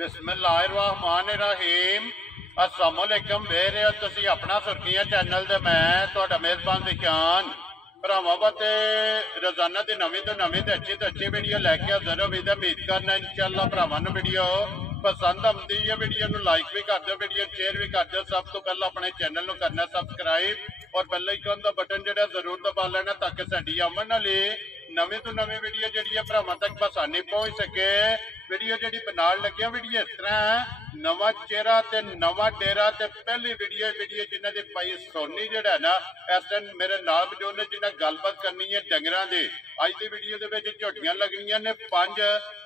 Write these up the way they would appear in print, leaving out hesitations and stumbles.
बिस्मिल्लाहिर्रहमानिर्रहीम अस्सलामुअलैकुम वेख रहे हो तुसी अपना सुर्खियां चैनल ते मैं तुहाडा मेज़बान दिशान भरावां वास्ते रोजाना की नवीं तो अच्छी वीडियो लैके हाज़र उम्मीद करना इंशाअल्लाह भरावां नूं वीडियो पसंद आती है। वीडियो नूं लाइक भी कर दो, वीडियो शेयर भी कर दो। सब तो पहले अपने चैनल नूं करना सबसक्राइब और बेल आइकन का बटन जो जरूर दबा लेना ताकि साडी आमन वाली नवी तो नवी वीडियो जी भरावां तक आसानी पहुंच सके। वीडियो जी बनाने लगे वीडियो इस तरह नवा चेहरा ते नवा डेरा ते पहली वीडियो जिन्हों की भाई सोनी जड़ा ना इस टाइम मेरे नाल मौजूद ने जिन्हें गलबात करनी है डंगरां दी। अज की वीडियो के झोटियां लगनियां ने 5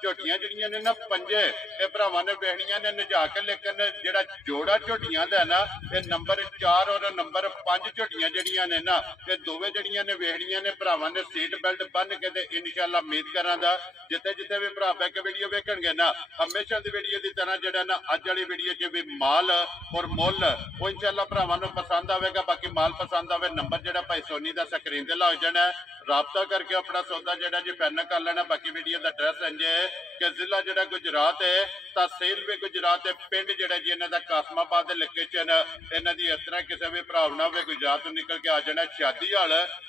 झोटियां जड़ियां ने ना पंजे ये भरावां ने वेखनियां ने नजा के, लेकिन जेड़ा जोड़ा झोटियां दा ना ये नंबर 4 और नंबर 5 झोटियां जड़ियां ने ना ये दोवें जड़ियां ने वेखनियां ने भरावां ने सीट बेल्ट बन के ते इंशाअल्लाह उम्मीद करांगा जिथे जिथे भी भरा बैक वीडियो वेखणगे ना हमेशा दी वीडियो की तरह जड़ा ना अज वाली वीडियो च भी माल और मुल वो इंशाअल्लाह भरावां नूं पसंद आवेगा। बाकी माल पसंद आवे नंबर जड़ा भाई सोनी का स्क्रीन ते लग जाना, राबता करके अपना सौदा जड़ा जी फाइनल कर लेना। बाकी वीडियो का एड्रैस इंज है कि जिला जड़ा गुजरात है, तहसील भी गुजरात है, पिंड जड़ा जी इन्हां दा कासमाबाद है। लोकेशन इन्हां दी इस तरह किसी भी भरा ना होवे गुजरात तो निकल के आ जाना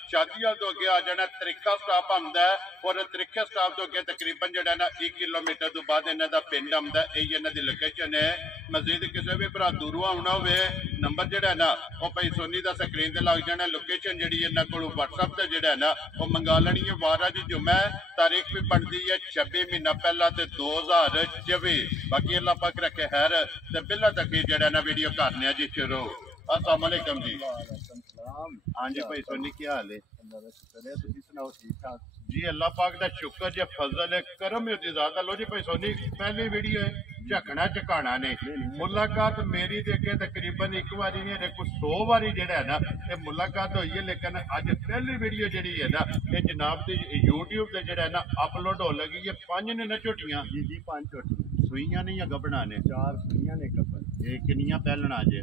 शादीहाल तो अगे आ जाना त्रिखा स्टाप आंदा है और त्रिखे स्टाप तो अगे तकरीबन जड़ा ना 1 किलोमीटर तो बाद इन्हां दा पिंड आंदा है। यही इन्हां दी लोकेशन है। मजीद किसी भी भरा दूरों आना होवे नंबर जड़ा ना वो भाई सोनी का स्क्रीन ते लग जाना। लोकेशन जी इन्हां कोलों WhatsApp ते जड़ा ना वो मंगा लेनी है। वार अज जुम्मा तारीख भी बनती है 26 महीना पहला ते 2024। बाकी अल्लाह पाक रखे खैर ते बिल्ला तक जड़ा ना वीडियो करने जी शुरू। अस्सलाम वालेकुम जी। हाँ जी भाई सोनी क्या हाल है? जी अल्लाह पाक का शुक्र जे फजल है करम है ज्यादा। लो जी भाई सोनी पहली वीडियो है झकना झकाना ने मुलाकात मेरी देखे तकरीबन एक बारी नहीं कुछ 100 बारी जड़ा है ना ये मुलाकात हुई है, लेकिन अज पहली वीडियो जी है ना ये जनाब की यूट्यूब से जड़ा है ना अपलोड हो लगी है। 5 ने ना झोटियां जी 5 झोटियां सुइयां नहीं या गबना ने 4 सुइयां ने गबन ये किनियां पहलना जे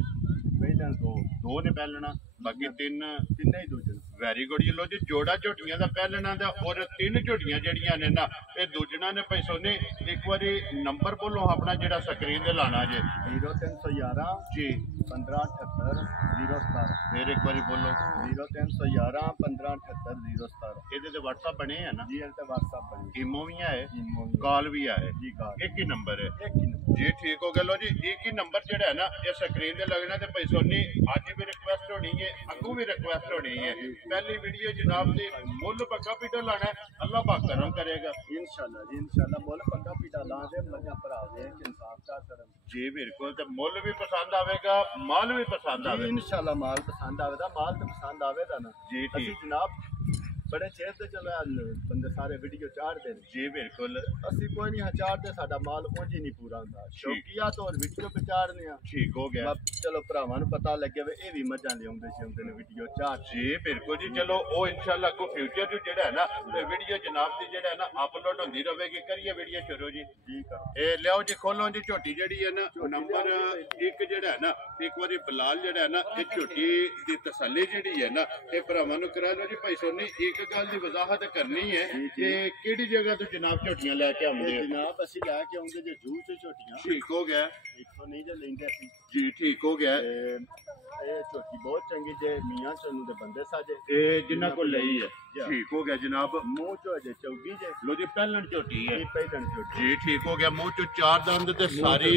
पहलन 2 ने पहलना बाकी 3 ही दूजन वेरी गुड। लो जी जोड़ा झोटियां का पहलना दा और 3 झोटियां जड़ियां ने ना ये दूजना ने भाई सोने एक बारी नंबर बोलो अपना जेड़ा स्क्रीन ते लाना जे 0311 जी 1578 017 फिर एक बारी बोलो 0311 1578 017। ये WhatsApp बने हैं ना जी? WhatsApp बने, इमो भी है, कॉल भी है जी, कॉल एक ही नंबर है जी। ठीक हो गया। लो जी एक ही नंबर जेड़ा है ना ये स्क्रीन ते लगना ते भाई सोनी अज भी रिक्वेस्ट होनी है अगू भी रिक्वेस्ट होनी है। पहली वीडियो जनाब की मुल पक्का पीटा लाना है अल्लाह पाक करम करेगा इंशाअल्लाह जी। इंशाअल्लाह मुल पक्का पीटा ला दे मजा भरा दे इंसाफ का करम जी बिल्कुल। तो मुल भी पसंद आवेगा माल भी पसंद आवेगा इंशाअल्लाह। माल पसंद आवेगा माल तो पसंद आवेगा ना जी। ठीक जनाब बड़े चेर से चलो बंदे सारे वीडियो चाढ़ते हैं जी बिल्कुल। असि कोई नहीं चाढ़ते साडा माल उंज ही नहीं पूरा होंदा शौकिया तो और वीडियो पे चाढ़ने आ। ठीक हो गया। चलो भरावां नूं पता लगे वे भी मजा लियाउंदे ने वीडियो चाढ़ जी बिल्कुल जी। चलो ओ इंशाअल्लाह को फ्यूचर जो जेड़ा है ना वीडियो जनाब दी जेड़ा है ना अपलोड होंदी रहेगी। करिए वीडियो शुरू जी जी ए लियाओ जी खोलो जी झोटी जेड़ी है ना नंबर 1 जेड़ा है ना एक बारी बिलाल जेड़ा है ना ये झोटी दी तसल्ली जेड़ी है ना ये भरावां नूं करा लो जी भाई सोनी। एक गल की वजाहत करनी है कि केड़ी जगह तो जनाब झोटियां लैके आउंदे जनाब असि लैके आउंदे जे जू से झोटियां। ठीक हो गया। इथों नहीं जे लेंदे असि जी। ठीक हो गया। ये झोटी बहुत चंगी जे मियां चनू दे बंदे साजे ए जिन्ना को लई है। ठीक हो गया जनाब। मुंह चो जे चौगी जे लो जी पहलन झोटी है पहलन झोटी जी। ठीक हो गया। मुंह चो 4 दंद ते सारी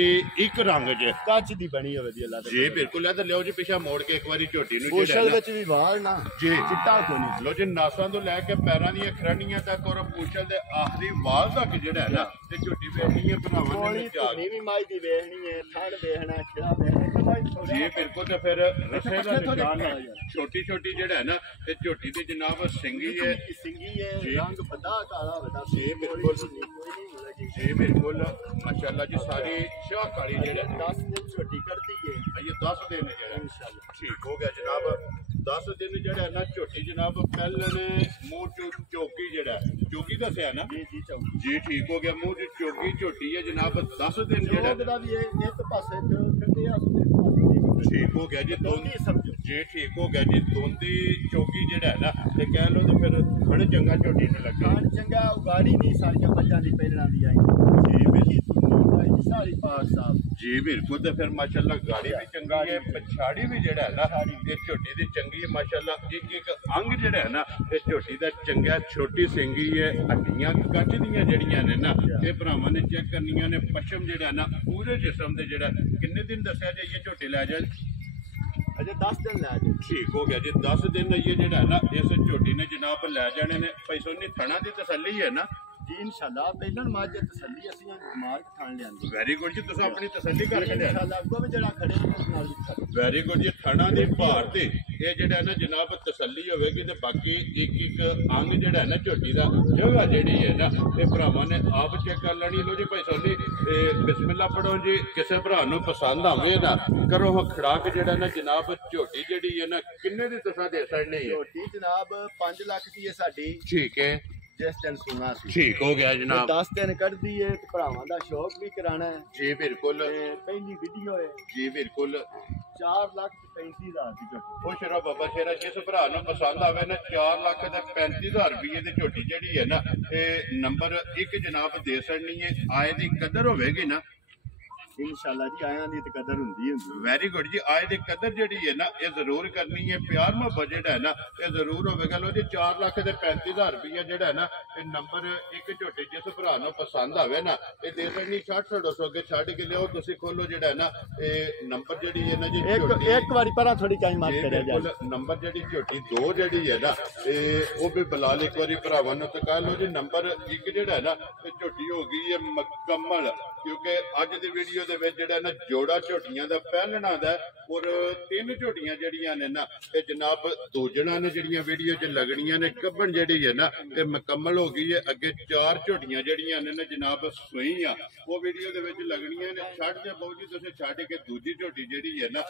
एक रंग जे कच दी बनी होवे दी अल्लाह जी बिल्कुल। इधर लियो जी पीछे मोड़ के एक बारी झोटी नु पूछल विच भी वाल ना जी चिट्टा को नहीं। लो जी नासां तो लैके पैरां दी खरनियां तक और पूछल दे आखिरी वाल तक जेड़ा है ना ते झोटी वेखनी है बनावां ने चाल भी माई दी वेखनी है थड़ वेखना खिला वेखना जी बिल्कुल। तो फिर रसे दा निशान छोटी छोटी जेड़ा है ना ते झोटी दी जनाब सिंगी है रंग बड़ा काला बड़ा जी बिल्कुल जी बिल्कुल माशाअल्लाह जी। सारी शाह काली जेड़ा 10 दिन छोटी करती है ये 10 दिन जेड़ा इंशाअल्लाह। ठीक हो गया जनाब। 10 दिन जेड़ा है ना छोटी जनाब पहले मुंह चौकी जेड़ा चौकी दसिया ना जी जी चौकी जी। ठीक हो गया। मुंह चौकी झोटी है जनाब 10 दिन जेड़ा एक पासे ठीक हो गया जी दोंदी समझो जी। ठीक हो गया जी दोंदी चौकी जेड़ा है ना ते कह लो तो फिर बड़े चंगा झोटी ने लगा चंगा उगाड़ी नहीं सारियां मझां दी पहलना दी आई जी बिल्कुल सारी पाक साहब जी बिल्कुल। तो फिर माशाल्लाह गाड़ी भी चंगी है, पछाड़ी भी जेड़ा है ना ये झोटी दी चंगी है माशाल्लाह। एक एक अंग जेड़ा है ना ये झोटी दा चंगा, छोटी सिंगी है, हड्डियां कट दियां जड़ियां ने ना ये भरावां ने चेक करनियां ने। पशम जेड़ा ना पूरे जिस्म दे जेड़ा किन्ने दिन दस्या जाइए झोटी लै जाए? अजे 10 दिन लै जाए। ठीक हो गया जी, 10 दिन ये जेड़ा है ना इस झोटी ने जनाब लै जाने ने। भाई सोनी थणा दी तसल्ली है ना? जी इंशाल्लाह पहलन माज तसल्ली असीं मार के थान लियांदी। वेरी गुड जी, तुस अपनी तसल्ली करके लिया इंशाल्लाह अगो भी जेड़ा खड़े ने नाल ही। वेरी गुड जी। थणा दी भार ते ये जेड़ा ना जनाब तसल्ली होगी ते बाकी एक एक अंग जेड़ा है ना झोटी दा जगह जेड़ी है ना ये भरावां ने आप चेक कर लेनी। लो जी भाई सोनी बिस्मिल्लाह पढ़ो जी। किसी भरा नूं पसंद आवे ना करो खड़ाक जेड़ा ना जनाब झोटी जेड़ी है ना किन्ने दी तुसां दे सकने है? झोटी जनाब 5 लाख दी है साडी। ठीक है, जिस दिन सुना सी। ठीक हो गया जनाब। 10 दिन कट दी है ते भरावां दा शौक भी कराना है। जी बिल्कुल। पहली वीडियो है। जी बिल्कुल। 4,35,000 की झोटी। खुश रहो बाबा शेरा। जिस भरा नूं पसंद आवे ना 4,35,000 रुपये की झोटी जेड़ी है ना ये नंबर 1 जनाब दे सकनी है। आए दी कदर होगी ना इंशाल्लाह जी आया दी ते कदर हुंदी हुंदी। वेरी गुड जी। आए दी कदर जेड़ी है ना ये जरूर करनी है। प्यार मोहब्बत जेड़ा है ना ये जरूर होगा। लो जी 4,35,000 रुपया जेड़ा है ना ये नंबर 1 झोटी जिस भरा नूं पसंद आवे ना ये दे सकनी। 60-150 अगे छड्ड के लियो तुसीं खोलो जेड़ा है ना ये नंबर जेड़ी है ना जी एक बारी परा थोड़ी काई माफ करे जाए। नंबर जेड़ी झोटी 2 जेड़ी है ना वो भी बिलाल एक बारी भरावां नूं ते कह लो जी नंबर 1 जेड़ा है ना ये झोटी हो गई है मुकम्मल। क्योंकि अज दी वीडियो दे विच जेड़ा ना जोड़ा झोटियां दा पहलना दा और 3 झोटियां जड़ियां ने ना ये जनाब दोजना ने जड़ियां वीडियो च लगनियां ने। गब्बन जेड़ी है ना ये मुकम्मल हो गई है। अगे 4 झोटियां जड़ियां ने जनाब सूईयां वो वीडियो दे विच लगनियां ने। छड्ड दे बहु जी तुसीं छड्ड के दूजी झोटी जेड़ी है ना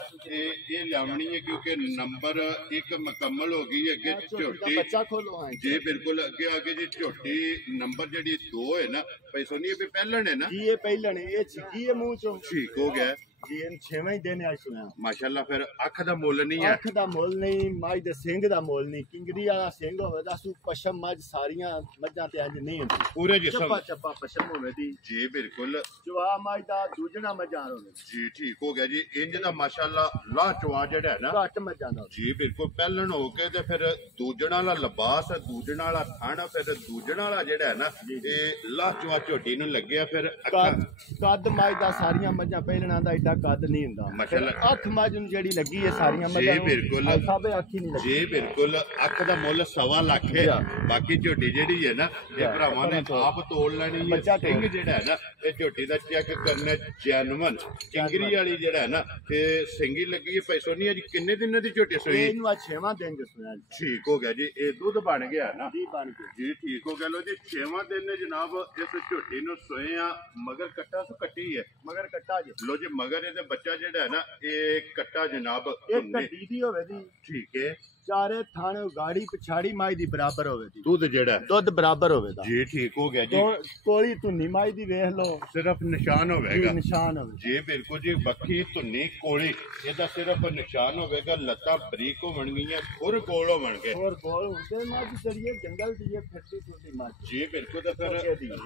ये लावनी है क्योंकि नंबर 1 मुकम्मल हो गई है। अगे झोटी बच्चा खोलो। हाँ जी बिल्कुल। अगे आगे जी झोटी नंबर जेड़ी 2 है ना भाई सोनी भी पहलन है ना जी ये पहलन ये छिकी है मुंह चो। ठीक हो गया जी इन 6वें ही दिन आज सुना माशाल्लाह। फिर अख दा मुल नहीं है? अख दा मुल नहीं, माई दे सिंग दा मुल नहीं। किंगरी वाला सिंग होवे दा सु पशम मज सारियां मज्जां ते इंज नहीं हुंदी। पूरे जिस्म चप्पा चप्पा पशम होवे दी। जी बिल्कुल। चवा माई दा दूजना मज्जां होवे जी ठीक हो गया जी। इंज दा माशाल्लाह लाह चवा जेड़ा है ना घट मज्जां दा जी बिल्कुल पहलन हो के ते फिर दूजणा वाला लिबास दूजणा वाला थण फिर दूजणा वाला जेड़ा है ना ये लाह चवा झोटी नूं लगया। फिर कद माई दा सारियां मज्जां पहलना दा एडा कद नहीं हुंदा माशाल्लाह। अख मज नूं जेड़ी लगी है सारियां मज्जां जी बिल्कुल। साबे अख ही नहीं लगी। जी बिल्कुल। अख दा मुल 1.25 लाख है। बाकी झोटी जेड़ी है ना ये भरावां ने आप तोड़ लेनी है। सिंह जेड़ा है ना ये झोटी दा चेक करना जेन्युइन। किंगरी वाली जेड़ा है ना ये सिंगी लगी है। पैसों नहीं अज किन्ने दिन दी झोटी सोई? इनवा 6वां दिन जो सुना। ठीक हो गया जी। ये दूध बन गया ना जी बन गया जी ठीक हो गया। लो जी 6वां दिन जनाब इस झोटी नूं सोए आ। मगर कट्टा तो कट्टी है मगर कट्टा जी। लो जी मगर ये बच्चा जेड़ा है ना ये कट्टा जनाब एक कट्टी दी होवे दी। ठीक है। चारे थाने गाड़ी पिछाड़ी माई दी बराबर होवे दी। दूध जेड़ा दूध बराबर होवे दा जी ठीक हो गया जी। कोली धुन्नी माई दी वेख लो सिर्फ निशान होवेगा। निशान होवे जी बिल्कुल जी। बखी धुन्नी कोली ਇਹਦਾ सिर्फ निशान होवेगा। लत्तां बरीक होवणगीਆਂ खुर गोल होवणगे और गोल होते मां दी जरिए जंगल दी ये फट्टी टूटी मां जी बिल्कुल। तो फिर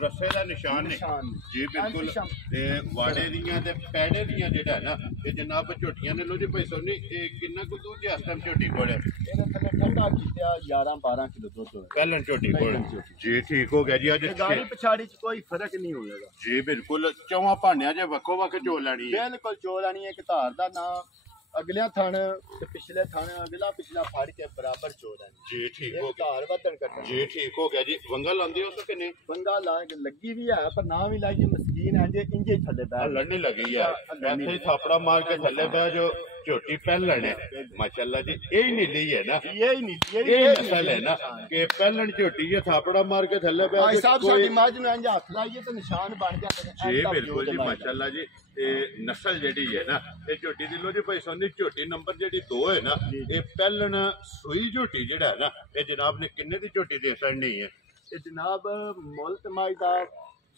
रस्से दा निशान ने जी बिल्कुल। ते वाड़े दियां ते पैड़े दियां जेड़ा है ना ये जनाब झोटियां ने। लो जी भाई सोनी ये किन्ना कुछ दूध इस टाइम झोटी कोल ਇਹਦੇ ਥੱਲੇ ਠੰਡਾ ਕੀਤਾ 11-12 ਕਿਲੋ ਦੁੱਧ ਹੋਵੇ पहलन झोटी कोल जी ठीक हो गया जी। अज गाड़ी पिछाड़ी च कोई फर्क नहीं होएगा जी बिल्कुल। चौवां भांडियां जे वक्खो वक्ख चो लैनी है। बिल्कुल चोल आनी है। एक धार दा ना अगले थण ते पिछले थण अगला पिछला फाड़ के बराबर चोल है जी ठीक हो गया। धार वधन कटन जी ठीक हो गया जी। वंगा लांदे हो तो किन्ने? बंगा ला लगी भी है पर ना भी लाई मस्कीन है जे इंजे थल्ले बैठ लड़ने लगी है। ऐसे ही थापड़ा मार के थल्ले बह जो झोटी पहलन है माशाल्लाह जी। यही नीली है ना यही नहीं यही नस्ल है ना कि पहलन झोटी है थापड़ा मार के थल्ले बह भाई साहब साडी मज नु इंज हाथ लाइए तो निशान बन जाते हैं। जी बिल्कुल जी माशाल्लाह जी। नस्ल जेड़ी है ना ये झोटी दी। लो जी भाई सोनी झोटी नंबर जेड़ी 2 है ना ये पहलन सूई झोटी जेड़ा है ना ये जनाब ने किन्ने दी झोटी दे सकनी है? ये जनाब मुल्क माई दा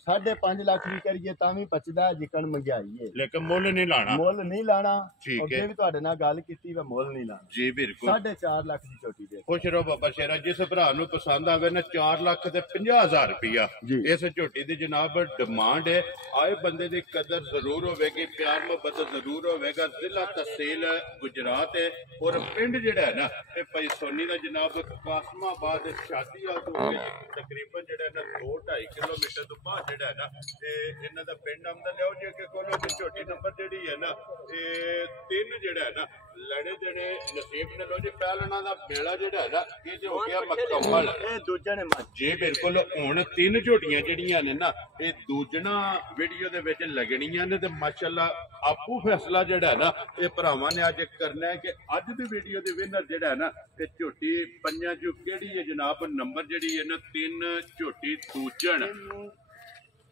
5.5 ਲੱਖ ਵੀ ਕਰੀਏ ਤਾਂ ਵੀ ਬਚਦਾ ਜਿਕਣ ਮਹਿੰਗਾਈ ਹੈ ਲੇਕਿਨ ਮੁੱਲ ਨਹੀਂ ਲਾਣਾ ਮੁੱਲ ਨਹੀਂ ਲਾਣਾ ਠੀਕ ਹੈ। ਅੱਗੇ ਵੀ ਤੁਹਾਡੇ ਨਾਲ ਗੱਲ ਕੀਤੀ ਵਾ ਮੁੱਲ ਨਹੀਂ ਲਾਣਾ ਜੀ ਬਿਲਕੁਲ 4.5 ਲੱਖ ਦੀ ਝੋਟੀ ਦੇ ਖੁਸ਼ ਰਹੋ ਬਾਬਾ ਸ਼ੇਰਾ ਜਿਸ ਭਰਾ ਨੂੰ ਪਸੰਦ ਆਵੇ ਨਾ 4,50,000 ਰੁਪਇਆ ਜੀ। ਇਸ ਝੋਟੀ ਦੀ ਜਨਾਬ ਡਿਮਾਂਡ ਹੈ ਆਏ ਬੰਦੇ ਦੀ ਕਦਰ ਜ਼ਰੂਰ ਹੋਵੇਗੀ ਪਿਆਰ ਮੁਹੱਬਤ ਜ਼ਰੂਰ ਹੋਵੇਗਾ ਜ਼ਿਲ੍ਹਾ ਤਹਿਸੀਲ ਗੁਜਰਾਤ ਹੈ ਔਰ ਪਿੰਡ ਜਿਹੜਾ ਹੈ ਨਾ ਇਹ ਭਾਈ ਸੋਨੀ ਦਾ ਜਨਾਬ ਕਾਸਮਾਬਾਦ ਸ਼ਾਦੀਆ ਤੋਂ ਤਕਰੀਬਨ ਜਿਹੜਾ ਨਾ 2-2.5 ਕਿਲੋਮੀਟਰ ਤੋਂ ਬਾਅਦ ਜਿਹੜਾ ਹੈ ਨਾ ਤੇ ਇਹਨਾਂ ਦਾ ਪਿੰਡ ਆਮਦਾ ਲਿਆਓ ਜੇ ਕਿ ਕੋਲੋਂ ਦੀ ਝੋਟੀ ਨੰਬਰ ਜਿਹੜੀ ਹੈ ਨਾ ਇਹ 3 ਜਿਹੜਾ ਹੈ ਨਾ ਲੜੇ ਜਿਹੜੇ ਨਸੀਬ ਨੇ ਲੋ ਜੀ ਪਹਿਲਣਾ ਦਾ ਮੇਲਾ ਜਿਹੜਾ ਹੈ ਨਾ ਇਹ ਤੇ ਹੋ ਗਿਆ ਮੁਕੰਮਲ ਇਹ ਦੂਜੇ ਨੇ ਮੱਝ ਜੀ ਬਿਲਕੁਲ ਹੁਣ 3 ਝੋਟੀਆਂ ਜਿਹੜੀਆਂ ਨੇ ਨਾ ਇਹ ਦੂਜਣਾ ਵੀਡੀਓ ਦੇ ਵਿੱਚ ਲੱਗਣੀਆਂ ਨੇ ਤੇ ਮਾਸ਼ਾਅੱਲਾ ਆਪੂ ਫੈਸਲਾ ਜਿਹੜਾ ਹੈ ਨਾ ਇਹ ਭਰਾਵਾਂ ਨੇ ਅੱਜ ਕਰਨਾ ਹੈ ਕਿ ਅੱਜ ਦੀ ਵੀਡੀਓ ਦੇ ਵਿਨਰ ਜਿਹੜਾ ਹੈ ਨਾ ਤੇ ਝੋਟੀ ਪੰਜਾਂ ਚੋਂ ਕਿਹੜੀ ਹੈ ਜਨਾਬ ਨੰਬਰ ਜਿਹੜੀ ਹੈ ਨਾ 3 ਝੋਟੀ ਦੂਜਣ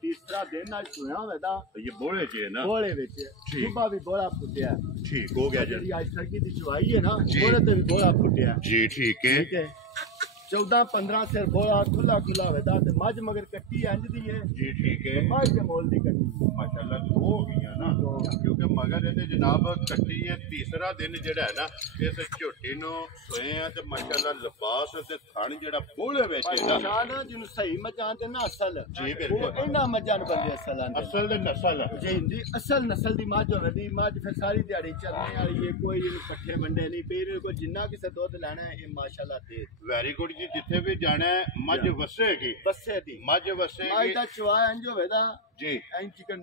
ਤੀਸਰਾ ਦਿਨ ਨਾਲ ਸੁਣਿਆ ਹੋਵੇ ਤਾਂ ਇਹ ਬੋਲੇ ਚ ਹੈ ਨਾ ਬੋਲੇ ਵਿੱਚ ਠੀਕ। ਸੁਬਾ ਵੀ ਬੋਲਾ ਫੁੱਟਿਆ ਠੀਕ ਹੋ ਗਿਆ ਜੀ ਜਿਹੜੀ ਅੱਜ ਸੜਕੀ ਦੀ ਚਵਾਈ ਹੈ ਨਾ ਜੀ। ਉਹਦੇ ਤੇ ਵੀ ਬੋਲਾ ਫੁੱਟਿਆ ਜੀ ਠੀਕ ਹੈ ਠੀਕ ਹੈ 14-15 ਸਿਰ ਬੋਲਾ ਖੁੱਲਾ ਹੋਵੇ ਤਾਂ ਤੇ ਮੱਝ ਮਗਰ ਕੱਟੀ ਇੰਜ ਦੀ ਹੈ ਜੀ ਠੀਕ ਹੈ ਮੱਝ ਦੇ ਮੋਲ ਦੀ ਕੱਟੀ ਮਾਸ਼ਾਅੱਲਾ ਦੋ ਹੋ ਗਈਆਂ ਨਾ ਕਿਉਂਕਿ ਮਗਰ ਇਹਦੇ ਜਨਾਬ ਕੱਟੀ ਹੈ ਤੀਸਰਾ ਦਿਨ ਜਿਹੜਾ ਹੈ ਨਾ ਇਸ ਝੋਟੀ ਨੂੰ ਸੋਏ ਆ ਤੇ ਮਾਸ਼ਾਅੱਲਾ ਲਿਬਾਸ ਤੇ ਥਣ ਜਿਹੜਾ ਬੋਲੇ ਵਿੱਚ ਇਹਦਾ ਪਛਾਣ ਜਿਹਨੂੰ ਸਹੀ ਮੱਝਾਂ ਤੇ ਨਾ ਅਸਲ ਜੀ ਬਿਲਕੁਲ। ਉਹ ਇਹਨਾਂ ਮੱਝਾਂ ਨੂੰ ਬੰਦੇ ਅਸਲ ਆਂਦੇ ਅਸਲ ਦੇ ਨਸਲ ਜੀ ਜੀ ਅਸਲ ਨਸਲ ਦੀ ਮੱਝ ਹੋਵੇ ਦੀ ਮੱਝ ਫਿਰ ਸਾਰੀ ਦਿਹਾੜੀ ਚੱਲਣੇ ਵਾਲੀ ਹੈ ਕੋਈ ਇਹਨੂੰ ਪੱਠੇ ਵੰਡੇ ਨਹੀਂ ਪਈ ਕੋਈ ਜਿੰਨਾ ਕਿਸੇ ਦੁੱਧ ਲੈਣਾ ਹੈ ਇਹ ਮਾਸ਼ਾਅੱਲਾ ਦੇ ਵੈਰੀ ਗੁੱਡ ਜੀ ਜਿੱਥੇ ਵੀ ਜਾਣਾ ਹੈ ਮੱਝ ਵਸੇਗੀ ਬੱਸੇ ਦੀ ਮੱਝ ਮੱਝ ਵਸੇਗੀ ਦਾ ਚਵਾ ਇੰਜ ਹੋਵੇ ਦਾ ਜੀ ਐਂ ਚਿਕਨ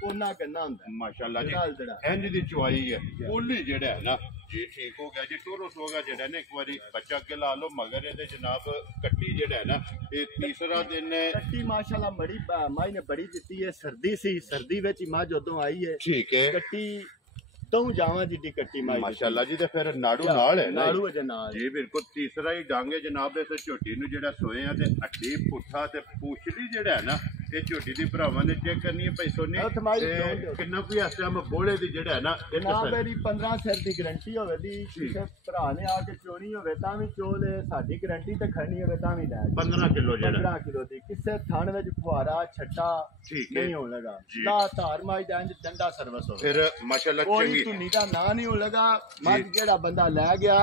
ਕੋਨਾ ਕਰਨਾ ਹੁੰਦਾ ਮਾਸ਼ਾਅੱਲਾ ਜੀ ਨਾਲ ਜਿਹੜਾ ਇੰਜ ਦੀ ਚਵਾਈ ਹੈ ਕੋਲੀ ਜਿਹੜਾ ਹੈ ਨਾ ਜੀ ਠੀਕ ਹੋ ਗਿਆ ਜੀ ਟੋਰਸ ਹੋ ਗਿਆ ਜਿਹੜਾ ਨੇ ਇੱਕ ਵਾਰੀ ਬੱਚਾ ਅੱਗੇ ਲਾ ਲਓ ਮਗਰ ਇਹਦੇ ਜਨਾਬ ਕੱਟੀ ਜਿਹੜਾ ਹੈ ਨਾ ਇਹ ਤੀਸਰਾ ਦਿਨ ਹੈ ਕੱਟੀ ਮਾਸ਼ਾਅੱਲਾ ਬੜੀ ਮਾਈ ਨੇ ਬੜੀ ਦਿੱਤੀ ਹੈ ਸਰਦੀ ਸੀ ਸਰਦੀ ਵਿੱਚ ਹੀ ਮੱਝ ਉਦੋਂ ਆਈ ਹੈ ਠੀਕ ਹੈ ਕੱਟੀ ਤੂੰ ਜਾਵਾਂ ਜਿੱਡੀ ਕੱਟੀ ਮਾਈ ਮਾਸ਼ਾਅੱਲਾ ਜੀ ਤੇ ਫਿਰ ਨਾੜੂ ਨਾਲ ਹੈ ਨਾ ਨਾੜੂ ਅਜੇ ਨਾਲ ਜੀ ਬਿਲਕੁਲ ਤੀਸਰਾ ਹੀ ਡਾਂਗੇ ਜਨਾਬ ਇਸ ਝੋਟੀ ਨੂੰ ਜਿਹੜਾ ਸੋਏ ਆ ਤੇ ਅੱਡੀ ਪੁੱਠਾ ਤੇ ਪੂਛਲੀ ਜਿਹੜਾ ਹੈ ਨਾ ਇਹ ਝੋਟੀ ਦੀ ਭਰਾਵਾਂ ਨੇ ਚੈੱਕ ਕਰਨੀ ਹੈ ਭਾਈ ਸੋਨੀ ਤੇ ਕਿੰਨਾ ਕੋਈ ਅਸਮ ਬੋਲੇ ਦੀ ਜਿਹੜਾ ਹੈ ਨਾ ਇਹ ਨਾ ਮੇਰੀ 15 ਸਿਰ ਦੀ ਗਰੰਟੀ ਹੋਵੇ ਦੀ ਕਿਸੇ ਭਰਾ ਨੇ ਆ ਕੇ ਚੋਣੀ ਹੋਵੇ ਤਾਂ ਵੀ ਚੋਲੇ ਸਾਡੀ ਗਰੰਟੀ ਤੇ ਖੜਨੀ ਹੋਵੇ ਤਾਂ ਵੀ ਲੈ 15 ਕਿਲੋ ਜਿਹੜਾ 15 ਕਿਲੋ ਦੀ ਕਿਸੇ ਥਣ ਵਿੱਚ ਫੁਹਾਰਾ ਛੱਟਾ ਠੀਕ ਹੈ ਨਹੀਂ ਹੋਣ ਲਗਾ ਜੀ। ਨਾ ਧਾਰ ਮਾਈ ਦਾ ਇੰਜ ਡੰਡਾ ਸਰਵਿਸ ਹੋਵੇ ਫਿਰ ਮਾਸ਼ਾਅੱਲਾ ਕੋਈ ਚੰਗੀ ਧੁੰਨੀ ਦਾ ਨਾਂ ਨਹੀਂ ਹੋਣ ਲਗਾ ਮੱਝ ਜਿਹੜਾ ਬੰਦਾ ਲੈ ਗਿਆ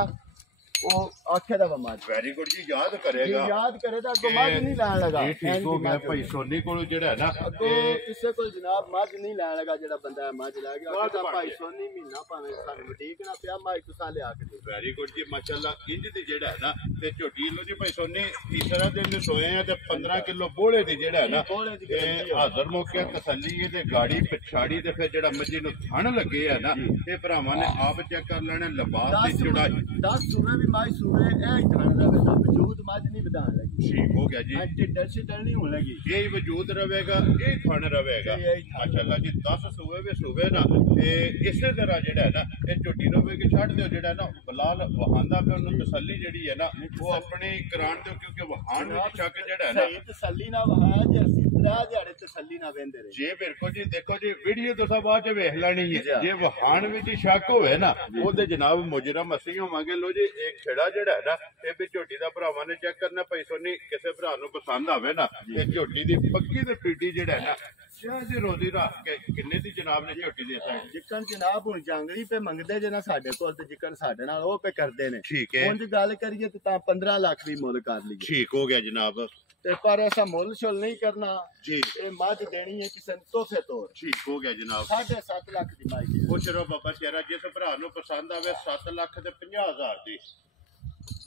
ਉਹ ਆਖੇ ਦਾ ਮੱਝ ਵੈਰੀ ਗੁੱਡ ਜੀ ਯਾਦ ਜੇ ਕਰੇਗਾ ਯਾਦ ਕਰੇ ਤਾਂ ਅੱਗੋਂ ਮੱਝ ਨਹੀਂ ਲੈਣ ਲਗਾ ਜੀ ਠੀਕ ਹੋ ਗਿਆ ਭਾਈ ਸੋਨੀ ਕੋਲ ਜਿਹੜਾ ਹੈ ਨਾ ਅੱਗੋਂ ਕਿਸੇ ਕੋਲ ਜਨਾਬ ਮੱਝ ਨਹੀਂ ਲੈਣ ਲਗਾ ਜਿਹੜਾ ਬੰਦਾ ਮੱਝ ਲੈ ਗਿਆ ਬਾਅਦ ਉਹਦਾ ਬਣ ਭਾਈ ਗਿਆ। ਸੋਨੀ ਮਹੀਨਾ ਭਾਵੇਂ ਸਾਨੂੰ ਬੁਟੀਕ ਨਾ ਪਿਆ ਮੱਝ ਤੁਸਾਂ ਲਿਆ ਕੇ ਦੇ ਵੈਰੀ ਗੁੱਡ ਜੀ ਮਾਸ਼ਾਅੱਲਾ ਇੰਜ ਦੀ ਜਿਹੜਾ ਹੈ ਨਾ ਤੇ ਝੋਟੀ ਲੋ ਜੀ ਭਾਈ ਸੋਨੀ ਤੀਸਰਾ ਦਿਨ ਸੋਏ ਆ ਤੇ 15 ਕਿਲੋ ਬੋਲੇ ਦੀ ਜਿਹੜਾ ਹੈ ਨਾ ਬੋਲੇ ਦੀ ਇਹ ਹਾਜ਼ਰ ਮੌਕੇ ਤਸੱਲੀ ਹੈ ਤੇ ਗਾੜੀ ਪਿਛਾੜੀ ਤੇ ਫਿਰ ਜਿਹੜਾ ਮੱਝੀ ਨੂੰ ਥਣ ਲੱਗੇ ਆ ਨਾ ਇਹ ਭਰਾਵਾਂ ਨੇ ਆਪ ਚੈੱਕ ਕਰ ਲੈਣਾ ਲਿਬਾਸ ਦੀ ਚੌੜਾਈ 10 ਸੂਬੇ ਵੀ ਮਾਈ ਸੂਬੇ ਇਹ ਹੀ ਥਣ ਦਾ ਵਜੂਦ ਮੱਝ ਨਹੀਂ ਵਧਾਣ ਲੱਗੀ ਠੀਕ ਹੋ ਗਿਆ ਜੀ ਐਂਟੀ ਡੈਸੀਟਲ ਨਹੀਂ ਹੋਣ ਲੱਗੀ ਇਹ ਵਜੂਦ ਰਵੇਗਾ ਇਹ ਥਣ ਰਵੇਗਾ ਇਹ ਥਣ। ਮਾਸ਼ਾਅੱਲਾ ਜੀ 10 ਸੂਬੇ ਨਾ ਤੇ ਇਸੇ ਤਰ੍ਹਾਂ ਜਿਹੜਾ ਹੈ ਨਾ ਇਹ ਝੋਟੀ ਨੂੰ ਵੀ ਕਿ ਛੱਡ ਦਿਓ ਜਿਹੜਾ ਨਾ ਬਲਾਲ ਵਹਾਂਦਾ ਪਿਆ ਉਹਨੂੰ ਤਸੱਲੀ ਜਿਹੜੀ ਹੈ ਨਾ ਉਹ ਆਪਣੀ ਕਰਾਣ ਦਿਓ ਕਿਉਂਕਿ ਵਹਾਣ ਵਿੱਚ ਸ਼ੱਕ ਜਿਹੜਾ ਹੈ ਨਾ ਸਹੀ ਤਸੱਲੀ ਨਾ ਵਹਾ ਜੇ ਅਸੀਂ 3 ਦਿਹਾੜੇ ਤਸੱਲੀ ਨਾ ਵੇਂਦੇ ਰਹੇ ਜੀ ਬਿਲਕੁਲ ਜੀ ਦੇਖੋ ਜੀ ਵੀਡੀਓ ਤੁਸੀਂ ਬਾਅਦ ਚ ਵੇਖ ਲੈਣੀ ਹੈ ਜੇ ਵਹਾਣ ਵਿੱਚ ਸ਼ੱਕ ਹੋਵੇ ਨਾ ਉਹਦੇ ਜਨਾਬ ਮੁਜਰਮ ਅਸੀਂ ਹੋਵਾਂਗੇ ਲੋ ਜੀ ਇਹ ਖੇੜਾ ਜਿਹੜਾ ਹੈ ਨਾ ਇਹ ਵੀ ਝੋਟੀ ਦਾ ਭਰਾਵਾਂ ਨੇ ਚੈੱਕ ਕਰਨਾ ਭਾਈ ਸੋਨੀ ਕਿਸੇ ਭਰਾ ਨੂੰ ਪਸੰਦ ਆਵੇ ਨਾ ਇਹ ਝੋਟੀ ਦੀ ਪੱਕੀ ਤੇ ਪੀਟੀ ਜਿਹੜਾ ਹੈ ਨਾ ਸ਼ਾਇਦ ਰੋਜ਼ੀ ਰੱਖ ਕੇ ਕਿੰਨੇ ਦੀ ਜਨਾਬ ਨੇ ਝੋਟੀ ਦੇ ਸਕਦੇ ਜਿੱਕਣ ਜਨਾਬ ਹੁਣ ਜੰਗਲੀ ਪੇ ਮੰਗਦੇ ਜੇ ਨਾ ਸਾਡੇ ਕੋਲ ਤੇ ਜਿੱਕਣ ਸਾਡੇ ਨਾਲ ਉਹ ਪੇ ਕਰਦੇ ਨੇ ਠੀਕ ਹੈ ਉਂਝ ਗੱਲ ਕਰੀਏ ਤੇ ਤਾਂ 15 ਲੱਖ ਵੀ ਮੁੱਲ ਕਰ ਲਈਏ ਠੀਕ ਹੋ ਗਿਆ ਜਨਾਬ ਤੇ ਪਰ ਐਸਾ ਮੁੱਲ ਛੁੱਲ ਨਹੀਂ ਕਰਨਾ ਜੀ ਇਹ ਮੱਝ ਦੇਣੀ ਹੈ ਕਿਸੇ ਨੂੰ ਤੋਹਫੇ ਤੌਰ ਠੀਕ ਹੋ ਗਿਆ ਜਨਾਬ 7.5 ਲੱਖ ਦੀ ਮੱਝ ਹੈ। ਖੁਸ਼ ਰਹੋ ਬਾਬਾ ਸ਼ੇਰਾ ਜਿਸ ਭਰਾ ਨੂੰ ਪਸੰਦ ਆਵੇ 7 ਲੱਖ ਤੇ 50,000 ਦੀ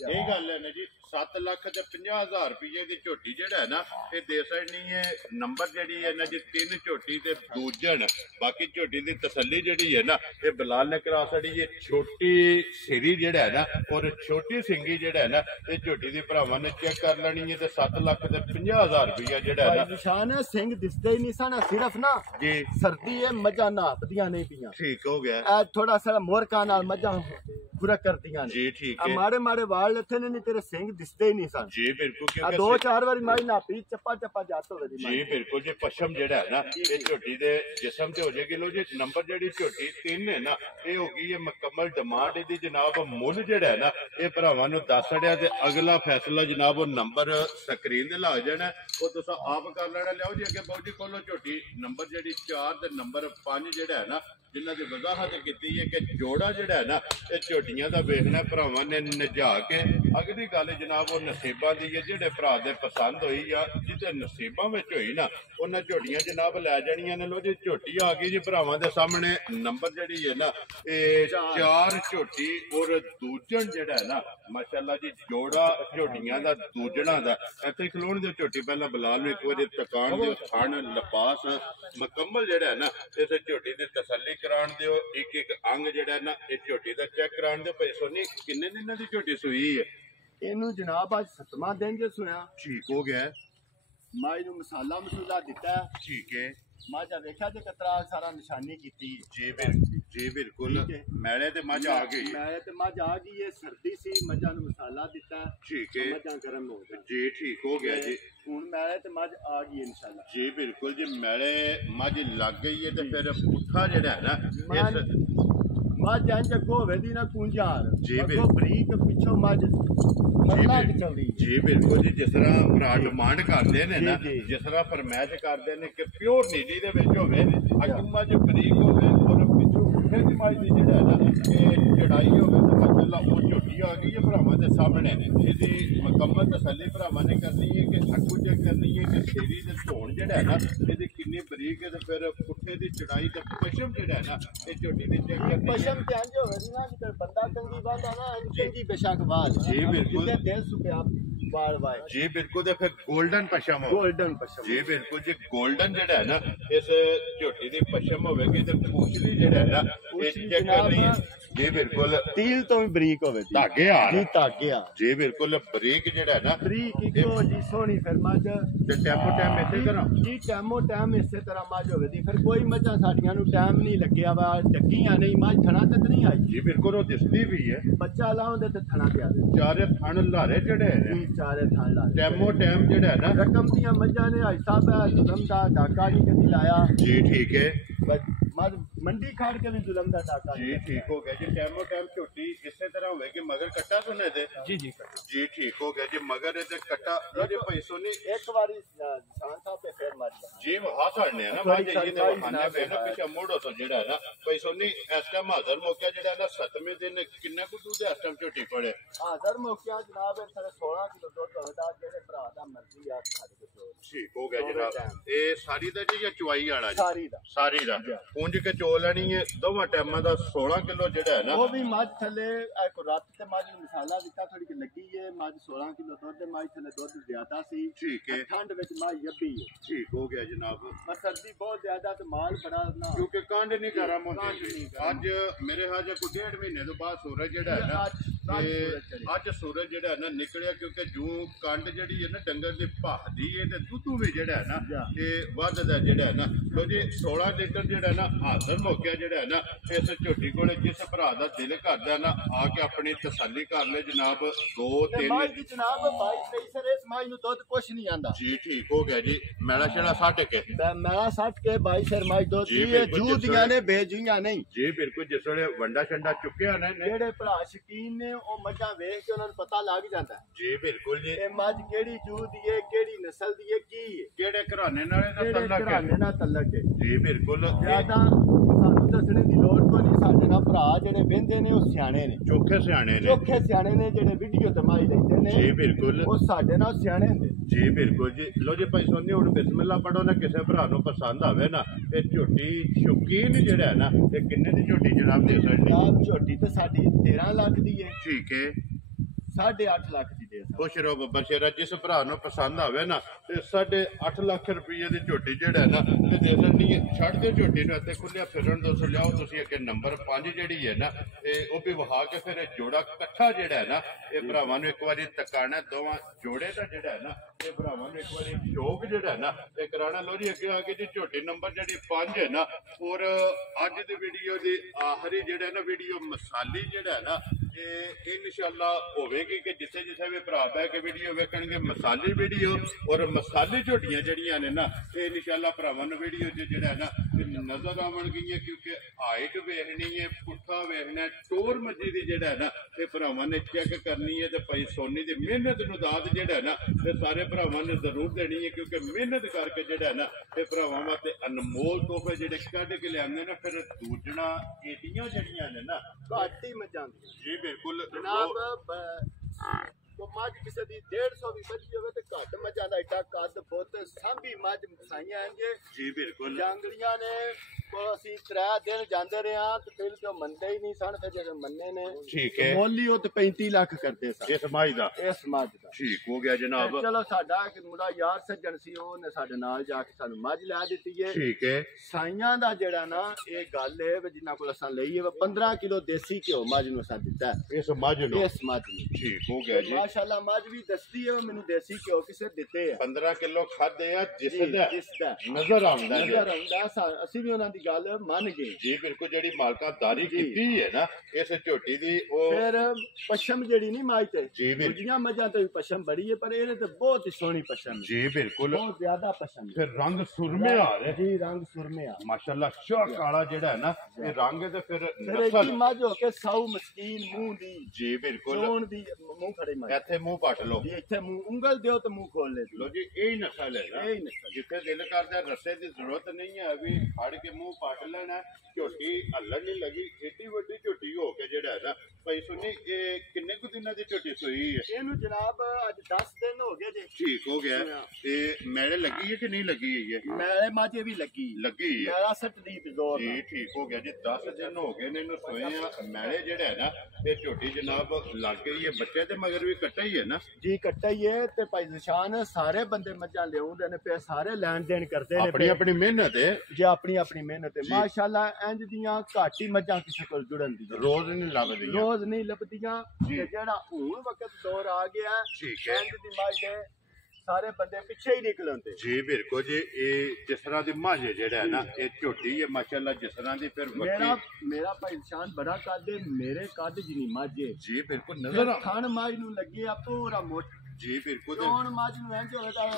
ਇਹ ਗੱਲ ਹੈ ਨਾ ਜੀ 7 ਲੱਖ ਤੇ 50,000 ਰੁਪਏ ਦੀ ਝੋਟੀ ਜਿਹੜਾ ਹੈ ਨਾ ਇਹ ਦੇ ਸਕਣੀ ਹੈ ਨੰਬਰ ਜਿਹੜੀ ਹੈ ਨਾ ਜੀ 3 ਝੋਟੀ ਤੇ ਦੂਜਣ ਬਾਕੀ ਝੋਟੀ ਦੀ ਤਸੱਲੀ ਜਿਹੜੀ ਹੈ ਨਾ ਇਹ ਬਲਾਲ ਨੇ ਕਰਾ ਛੜੀ ਇਹ ਛੋਟੀ ਸਿਰੀ ਜਿਹੜਾ ਹੈ ਨਾ ਔਰ ਛੋਟੀ ਸਿੰਗੀ ਜਿਹੜਾ ਹੈ ਨਾ ਇਹ ਝੋਟੀ ਦੀ ਭਰਾਵਾਂ ਨੇ ਚੈੱਕ ਕਰ ਲੈਣੀ ਹੈ ਤੇ 7 ਲੱਖ ਤੇ 50,000 ਰੁਪਏ ਜਿਹੜਾ ਹੈ ਭਾਈ ਨਾ ਨਿਸ਼ਾਨ ਹੈ ਸਿੰਘ ਦਿਸਦੇ ਹੀ ਨਹੀਂ ਸਨ ਸਿਰਫ ਨਾ ਜੀ ਸਰਦੀ ਹੈ ਮੱਝਾਂ ਨਾਪਦੀਆਂ ਨਹੀਂ ਪੀਆਂ ਠੀਕ ਹੋ ਗਿਆ ਇਹ ਥੋੜਾ ਸਾ ਮੋਰਕਾ ਨਾਲ ਮੱਝਾਂ ਖੁਰਾ ਕਰਦੀਆਂ ਨੇ ਜੀ ਠੀਕ ਆ ਹੈ ਮਾੜੇ ਮਾੜੇ ਵਾਲ ਲੱਥੇ ਨੇ ਨਹੀਂ ਤੇਰੇ ਸਿੰਘ दिसते ही नहीं सन जी बिल्कुल आ दो चार बारी माई नापी चप्पा चप्पा जात होवे दी जी बिल्कुल जी पशम जेड़ा है ना ये झोटी दे जिस्म ते हो जाएगी लो जी नंबर जेड़ी झोटी 3 है ना ये हो गई है मुकम्मल डिमांड दी जनाब मुल जेड़ा है ना ये भरावां नु दस छड़िया ते अगला फैसला जनाब वो नंबर स्क्रीन ते लग जाना वो तुस आप कर लेना लियाओ जी अगे बाबू जी खोलो झोटी नंबर जेड़ी 4 ते नंबर 5 जेड़ा है ना जिन्हां दी वजाहत कीती है कि जोड़ा जेड़ा है ना ये झोटियां दा वेखना भरावां ने नजा के अगली गल जनाब वो नसीबां दी है जेड़े भरा दे पसंद होई या जिते नसीबां विच होई ना उन्हां झोटियां जनाब लै जानियां ने लो जी झोटी आ गई जी भरावां दे सामने नंबर जेड़ी है ना ये 4 झोटी और दूजन जेड़ा है ना माशाअल्लाह जी जोड़ा झोटियां दा दूजणा दा इत्थे खलोण दे झोटी पहला बलाल नूं एक बारी तकान दिओ थण लपास मुकम्मल जेड़ा है ना इस झोटी दी तसल्ली कराण दिओ एक एक अंग जेड़ा है ना इस झोटी दा चेक कराण दिओ भाई सोनी किन्ने दिनां दी झोटी सूई है ਇਹਨੂੰ जनाब आज 7वां दिन जे सुया ठीक हो गया माई ਨੂੰ ਮਸਾਲਾ ਮਸੂਲਾ ਦਿੱਤਾ ठीक है ਮਾਝਾ ਵੇਖਿਆ ਤੇ ਕਤਰਾ ਸਾਰਾ ਨਿਸ਼ਾਨੀ ਕੀਤੀ जी बिल्कुल मैले ते मझ आ गई ਮੈਂ ਤੇ ਮੱਝ ਆ ਗਈ ਇਹ ਸਰਦੀ ਸੀ ਮੱਝਾਂ ਨੂੰ ਮਸਾਲਾ ਦਿੱਤਾ ठीक है ਮੱਝਾਂ ਗਰਮ ਹੋ ਗਈਆਂ जी ठीक हो गया जी ਹੁਣ ਮੈਲੇ ਤੇ ਮੱਝ ਆ ਗਈ ਇਨਸ਼ਾਅੱਲਾ जी बिल्कुल जी मैले मझ लग गई है तो फिर पुट्ठा जेड़ा है ना इस ਮੱਝ ਇੰਜ ਅੱਗੋਂ ਹੋਵੇ ਦੀ ਨਾ ਕੁੰਝਾਰ ਜੀ ਅੱਗੋਂ ਬਰੀਕ ਪਿੱਛੋਂ ਮੱਝ ਮਰਨਾ ਕਿ ਚਲਦੀ जी बिल्कुल जी जिस तरह भरा डिमांड करते ने ना जी। जिस तरह फरमाइश करते ने कि प्योर नीली दे विच होवे अग्गों मझ बरीक होवे और पिछों पुट्ठे दी मझ दी जेड़ा है ना ये चढ़ाई होवे तो माशाअल्लाह वो झोटी आ गई है भरावां दे सामने इसदी मुकम्मल तसल्ली भरावां ने करनी है कि अग्गों चेक करनी है कि सीरी दे धोण जेड़ा है ना इसदी किन्नी बरीक है ते फिर पुट्ठे दी चढ़ाई ते पशम जेड़ा है ना ये झोटी दी चेक करनी है पशम ते इंज होवे दी ना कि बंदा कंगी बांधा ना कंगी बेशक बाज जी बिल्कुल जिते दिल सुप्या बार बार जी बिल्कुल ते फिर गोल्डन पशम हो गोल्डन पशम जी बिल्कुल जी गोल्डन जेड़ा है ना इस झोटी दी पशम होवेगी ते पूछली जेड़ा है ना ये चेक करनी है जी बिल्कुल तिल तो भी बरीक होवे दी धागे आ जी धागे आ जी बिल्कुल बरीक जेड़ा है ना बरीक इको जी सोहनी फिर मझ ते टैमो टैम इसे तरह जी टैमो टैम इसे तरह मझ होवे दी फिर कोई मझां साडियां नु टैम नहीं लग्या वा डक्कियां नहीं मझ थणा तक नहीं आई जी बिल्कुल वो दिसदी भी है बच्चा लाउंदे ते थणा पे आदे चारे थण लारे जेड़े जी ने चारे थण ला टैमो टैम जेड़ा है ना रकम दियां मझां ने आज साहब जुलम दा डाका नहीं कदी लाया जी ठीक है मझ मंडी खाड़ के भी जुलम दा डाका जी ठीक हो गया जी टैमो टैम झोटी इसे तरह होवेगी मगर कट्टा तो नहीं दे जी जी ठीक हो गया जी मगर इधर कट्टा लो जी भाई सोनी एक बारी शान साहब पे फेर मार जी वहा साड़ने है ना भाई जी ने वहाने पे ना पीछे मोड़ो तो जेड़ा है ना भाई सोनी इस टाइम हाजिर मौका जेड़ा है ना 7वें दिन किन्ने को दूध इस टाइम झोटी पड़े हाजिर मौका जनाब सारे 16 किलो दूध होदा जेड़े भरा दा मर्जी आ खाड़ी के ठीक हो गया जनाब ये सारी दा जी या चुवाई वाला जी सारी दा पूंज के चो लेनी है दोवां टाइमां दा 16 किलो जेड़ा है ना वो भी मझ थले एक रात ते मझ मसाला दिता थोड़ी की लगी है मझ 16 किलो दूध मझ थले दूध ज्यादा सी ठीक है ठंड विच मझ यब्बी है ठीक हो गया जनाब पर सर्दी बहुत ज्यादा ते माल बड़ा ना क्योंकि कांड नहीं गरम होंदी आज मेरे हाज को 1.5 महीने तो बाद सूरज जेड़ा है ना ਅੱਜ सूरज जेड़ा है ना निकलिया क्योंकि जूं कंड जेड़ी है ना डंगर दी भादी है ते दुद्धू भी जेड़ा है ना ये वधदा जेड़ा है ना लो जी 16 लीटर जेड़ा है ना हाजिर मौका जेड़ा है ना इस झोटी कोले जिस भरा दा दिल करदा ना आके अपनी तसल्ली कर ले जनाब 2-3 जनाब भाई सही सर इस माई नु दूध कुछ नहीं आंदा जी ठीक हो गया जी मैला छड़ा सट के मैला सट के भाई सर माई दूध ये जू दियां ने बेजुइयां नहीं जी बिल्कुल जिस वेले वंडा छंडा चुक्या ना जेड़े भरा शकीन ने ओ मझां वेख के उन्हां नु पता लग जांदा जी बिल्कुल जी ए मझ केड़ी जू दी है केड़ी नस्ल दी है की है केड़े घराने नाले दा तल्लक है घराने नाल तल्लक है जी बिल्कुल ज्यादा सानू दसने दी लोड़ कोई नहीं साडे नाल भरा जेड़े वेंदे ने ओ सियाणे ने चोखे सियाणे ने चोखे सियाणे ने जेड़े वीडियो ते माई लैंदे ने जी बिल्कुल ओ साडे नाल सियाणे ने जी बिल्कुल जी लो जी भाई सोनी हुण बिस्मिल्लाह पढ़ो ना किसी भरा नु पसंद आवे ना ये झोटी शौकीन जेड़ा है ना ये किन्ने दी झोटी जनाब दे सकदे जनाब झोटी ते साडी 13 लाख दी है ठीक है 8.5 लाख दी दे खुश रहो बब्बर शेरा जिस भरा नु पसंद आवे ना ते 8.5 लाख रुपये दी झोटी जेड़ा है ना ते दे सकनी है छड़ दे झोटी नु इत्थे खुलिया फिरन दो सो लियाओ तुसी अगे नंबर 5 जेड़ी है ना ए ओ भी वहा के फिर जोड़ा इकट्ठा जेड़ा है ना ए भरावां नु एक बारी तकाना दोवां जोड़े दा जेड़ा है ना ए भरावां नु एक बारी शौक जेड़ा है ना ए कराना लो जी अगे आके जी झोटी नंबर जेड़ी 5 है ना और अज दी वीडियो दी आखिरी जेड़ा है ना वीडियो मसाली जेड़ा है ना ਇਨਸ਼ਾਅੱਲਾ ਹੋਵੇਗੀ ਕਿ ਜਿੱਥੇ ਜਿੱਥੇ ਵੀ ਭਰਾ ਬਹਿ ਕੇ ਵੀਡੀਓ ਵੇਖਣਗੇ ਮਸਾਲੇ ਵੀਡੀਓ ਔਰ ਮਸਾਲੇ ਝੋਟੀਆਂ ਜਿਹੜੀਆਂ ਨੇ ਨਾ ਇਹ ਇਨਸ਼ਾਅੱਲਾ ਭਰਾਵਾਂ ਨੂੰ ਵੀਡੀਓ 'ਚ ਜਿਹੜਾ ਨਾ ਨਜ਼ਰ ਆਉਣਗੀਆਂ ਕਿਉਂਕਿ ਹਾਈਟ ਵੇਖਣੀ ਹੈ ਪੁੱਠਾ ਵੇਖਣਾ ਟੋਰ ਮੱਜੀ ਦੀ ਜਿਹੜਾ ਨਾ ਇਹ ਭਰਾਵਾਂ ਨੇ ਚੈੱਕ ਕਰਨੀ ਹੈ ਤੇ ਭਾਈ ਸੋਨੀ ਦੀ ਮਿਹਨਤ ਨੂੰ ਦਾਦ ਜਿਹੜਾ ਨਾ ਇਹ ਸਾਰੇ ਭਰਾਵਾਂ ਨੇ ਜ਼ਰੂਰ ਦੇਣੀ ਹੈ ਕਿਉਂਕਿ ਮਿਹਨਤ ਕਰਕੇ ਜਿਹੜਾ ਨਾ ਇਹ ਭਰਾਵਾਂ ਵਾਸਤੇ ਅਨਮੋਲ ਤੋਹਫੇ ਜਿਹੜੇ ਕੱਢ ਕੇ ਲਿਆਉਂਦੇ ਨੇ ਫਿਰ ਦੂਜਣਾ ਇਹਦੀਆਂ ਜਿਹੜੀਆਂ ਨੇ ਨਾ ਘੱਟ ਹੀ ਮੱਝਾਂ ਦੀਆਂ ਜੀ ਬਿਲਕੁਲ ਜਨਾਬ ਕੋ ਮੱਝ ਕਿਸੇ ਦੀ 150 ਵੀ ਬੱਜੀ ਹੋਵੇ ਤੇ ਘੱਟ ਮੱਝਾਂ ਦਾ ਏਡਾ ਕੱਦ ਬੁੱਤ ਸਾਂਭੀ ਮੱਝ ਸਾਈਆਂ ਜੇ ਜੀ ਬਿਲਕੁਲ ਜੰਗਲੀਆਂ ਨੇ ਅਸੀਂ 3 ਦਿਨ ਜਾਂਦੇ ਰਹੇ ਹਾਂ ਤੇ ਫਿਰ ਜੋ ਮੰਨਦੇ ਹੀ ਨਹੀਂ ਸਨ ਫਿਰ ਜਦੋਂ ਮੰਨੇ ਨੇ ਠੀਕ ਹੈ ਮੁੱਲ ਹੀ ਉਹ ਤੇ 35 ਲੱਖ ਕਰਦੇ ਸਨ ਇਸ ਮਾਈ ਦਾ ਇਸ ਮੱਝ ਦਾ ਠੀਕ ਹੋ ਗਿਆ ਜਨਾਬ ਤੇ ਚਲੋ ਸਾਡਾ ਇੱਕ ਮੁੰਡਾ ਯਾਰ ਸੱਜਣ ਸੀ ਉਹਨੇ ਸਾਡੇ ਨਾਲ ਜਾ ਕੇ ਸਾਨੂੰ ਮੱਝ ਲੈ ਦਿੱਤੀ ਹੈ ਠੀਕ ਹੈ ਸਾਈਆਂ ਦਾ ਜਿਹੜਾ ਨਾ ਇਹ ਗੱਲ ਹੈ ਵੀ ਜਿੰਨਾ ਕੋਲ ਅਸਾਂ ਲਈ ਹੈ 15 ਕਿਲੋ ਦੇਸੀ ਘਿਓ ਮੱਝ ਨੂੰ ਅਸਾਂ ਦਿੱਤਾ ਇਸ ਮੱਝ ਨੂੰ ਇਸ ਮੱਝ ਨੂੰ ਠੀਕ ਹੋ ਗਿਆ ਜੀ ਮਾਸ਼ਾਅੱਲਾ ਮੱਝ ਵੀ ਦੱਸਦੀ ਹੈ ਮੈਨੂੰ ਦੇਸੀ ਘਿਓ ਕਿਸੇ ਦਿੱਤੇ ਆ 15 ਕਿਲੋ ਖਾਦੇ ਆ ਜਿਸ ਜੀ, ਦਾ ਜਿਸ ਦਾ ਨਜ਼ਰ ਆਉਂਦਾ ਜੀ ਨਜ਼ਰ ਆਉਂਦਾ ਅਸੀਂ ਵੀ ਉਹਨਾਂ ਦੀ ਗੱਲ ਮੰਨ ਗਏ ਜੀ ਬਿਲਕੁਲ ਜਿਹੜੀ ਮਾਲਕਾਂ ਦਾਰੀ ਕੀਤੀ ਹੈ ਨਾ ਇਸ ਝੋਟੀ ਦੀ ਉਹ ਫਿਰ ਪਸ਼ਮ ਜਿਹੜੀ ਨਹੀਂ ਮੱਝ ਤੇ ਜੀ ਬਿਲਕੁਲ ਦੂਜੀਆਂ ਮੱਝਾਂ ਤੇ ਵੀ ਪਸ਼ਮ ਬੜੀ ਹੈ ਪਰ ਇਹਦੇ ਤੇ ਬਹੁਤ ਹੀ ਸੋਹਣੀ ਪਸ਼ਮ ਹੈ ਜੀ ਬਿਲਕੁਲ ਬਹੁਤ ਜ਼ਿਆਦਾ ਪਸ਼ਮ ਹੈ ਫਿਰ ਰੰਗ ਸੁਰਮੇ ਆ ਰਹੇ ਜੀ ਰੰਗ ਸੁਰਮੇ ਆ ਮਾਸ਼ਾਅੱਲਾ ਸ਼ਾਹ ਕਾਲਾ ਜਿਹੜਾ ਹੈ ਨਾ ਇਹ ਰੰਗ ਤੇ ਫਿਰ ਫਿਰ ਨਸਲ ਇੱਕ ਮੱਝ ਹੋ ਕੇ ਸਾਊ ਮਸਕੀਨ ਮੂੰਹ ਦੀ ਜੀ ਬਿਲਕੁਲ ਸੋਹਣ ਦੀ ਮੂੰਹ ਖੜੇ ਮੱਝ ਇੱਥੇ ਮੂੰਹ ਪੱਟ ਲਓ ਜੀ ਇੱਥੇ ਮੂੰਹ ਉਂਗਲ ਦਿਓ ਤੇ ਮੂੰਹ ਖੋਲ ਲੈ ਲੋ ਜੀ ਇਹ ਹੀ ਨਸਲ ਹੈ ਨਾ ਇਹ ਹੀ ਨਸਲ। ਜਿੱਥੇ ਦਿਲ ਕਰਦਾ ਰੱਸੇ ਦੀ ਜ਼ਰੂਰਤ ਨਹੀਂ ਹੈ ਵੀ ਫੜ ਕੇ ਮੂੰਹ ਪੱਟ ਲੈਣਾ ਝੋਟੀ ਹੱਲਣ ਨਹੀਂ ਲੱਗੀ ਏਡੀ ਵੱਡੀ ਝੋਟੀ ਹੋ ਕੇ ਜਿਹੜਾ ਹੈ ਨਾ ਭਾਈ ਸੁਣੀ ਇਹ ਕਿੰਨੇ ਕੁ ਦਿਨਾਂ ਦੀ ਝੋਟੀ ਸੋਈ ਹੈ ਇਹਨੂੰ ਜਨਾਬ ਅੱਜ 10 ਦਿਨ ਹੋ ਗਏ ਜੀ ਠੀਕ ਹੋ ਗਿਆ ਤੇ ਮੈਲੇ ਲੱਗੀ ਹੈ ਕਿ ਨਹੀਂ ਲੱਗੀ ਹੈ ਮੈਲੇ ਮਾਝੇ ਵੀ ਲੱਗੀ ਲੱਗੀ ਹੈ ਮੇਰਾ ਸੱਟ ਦੀ ਜ਼ੋਰ ਜੀ ਠੀਕ ਹੋ ਗਿਆ ਜੀ 10 ਦਿਨ ਹੋ ਗਏ ਨੇ ਇਹਨੂੰ ਸੋਏ ਆ ਮੈਲੇ ਜਿਹੜਾ ਹੈ ਨਾ ਇਹ ਝੋਟੀ ਜਨਾਬ ਲੱਗ ਗਈ ਹੈ ਬੱਚੇ ਤੇ ਮਗਰ ਵੀ ਕੱਟਾ ਹੀ ਹੈ ਨਾ ਜੀ ਕੱਟਾ ਹੀ ਹੈ ਤੇ ਭਾਈ ਨਿਸ਼ਾਨ ਸਾਰੇ ਬੰਦੇ ਮੱਝਾਂ ਲਿਆਉਂਦੇ ਨੇ ਪਏ ਸਾਰੇ ਲੈਣ ਦੇਣ ਕਰਦੇ ਨੇ ਆਪਣੀ ਆਪਣੀ ਮਿਹਨਤ ਹੈ ਜੇ ਆਪਣੀ ਆਪਣੀ ਮਿਹਨਤ ਹੈ ਮਾਸ਼ਾਅੱਲਾ ਇੰਜ ਦੀਆਂ ਘੱਟ ਹੀ ਮੱਝਾਂ ਕਿਸੇ ਕੋਲ ਜੁੜਨ ਦੀ ਰੋਜ਼ ਨਹੀਂ ਲੱਭਦੀਆਂ ਰੋਜ਼ ਨਹੀਂ ਲੱਭਦੀਆਂ ਤੇ ਜਿਹੜਾ ਹੁਣ ਵਕਤ ਦੌਰ ਆ ਗਿਆ ਠੀਕ ਹੈ ਇੰਜ ਦੀ ਮੱਝ ਦੇ ਸਾਰੇ ਬੰਦੇ ਪਿੱਛੇ ਹੀ ਨਿਕਲ ਆਉਂਦੇ ਜੀ ਬਿਲਕੁਲ ਜੀ ਇਹ ਜਿਸ ਤਰ੍ਹਾਂ ਦੀ ਮੱਝ ਜਿਹੜਾ ਹੈ ਨਾ ਇਹ ਝੋਟੀ ਹੈ ਮਾਸ਼ਾਅੱਲਾ ਜਿਸ ਤਰ੍ਹਾਂ ਦੀ ਫਿਰ ਮੇਰਾ ਭਾਈ ਨਿਸ਼ਾਨ ਬੜਾ ਕੱਦ ਹੈ ਮੇਰੇ ਕੱਦ ਜਿਨੀ ਮੱਝ ਹੈ ਜੀ ਬਿਲਕੁਲ ਨਜ਼ਰ ਆ ਥਣ ਮੱਝ ਨੂੰ ਲੱਗੇ ਆ ਪੂਰਾ ਮੁੱਠ ਜੀ ਬਿਲਕੁਲ ਚੋਣ ਮੱਝ ਨੂੰ ਇੰਜ ਹੋਵੇ ਤਾਂ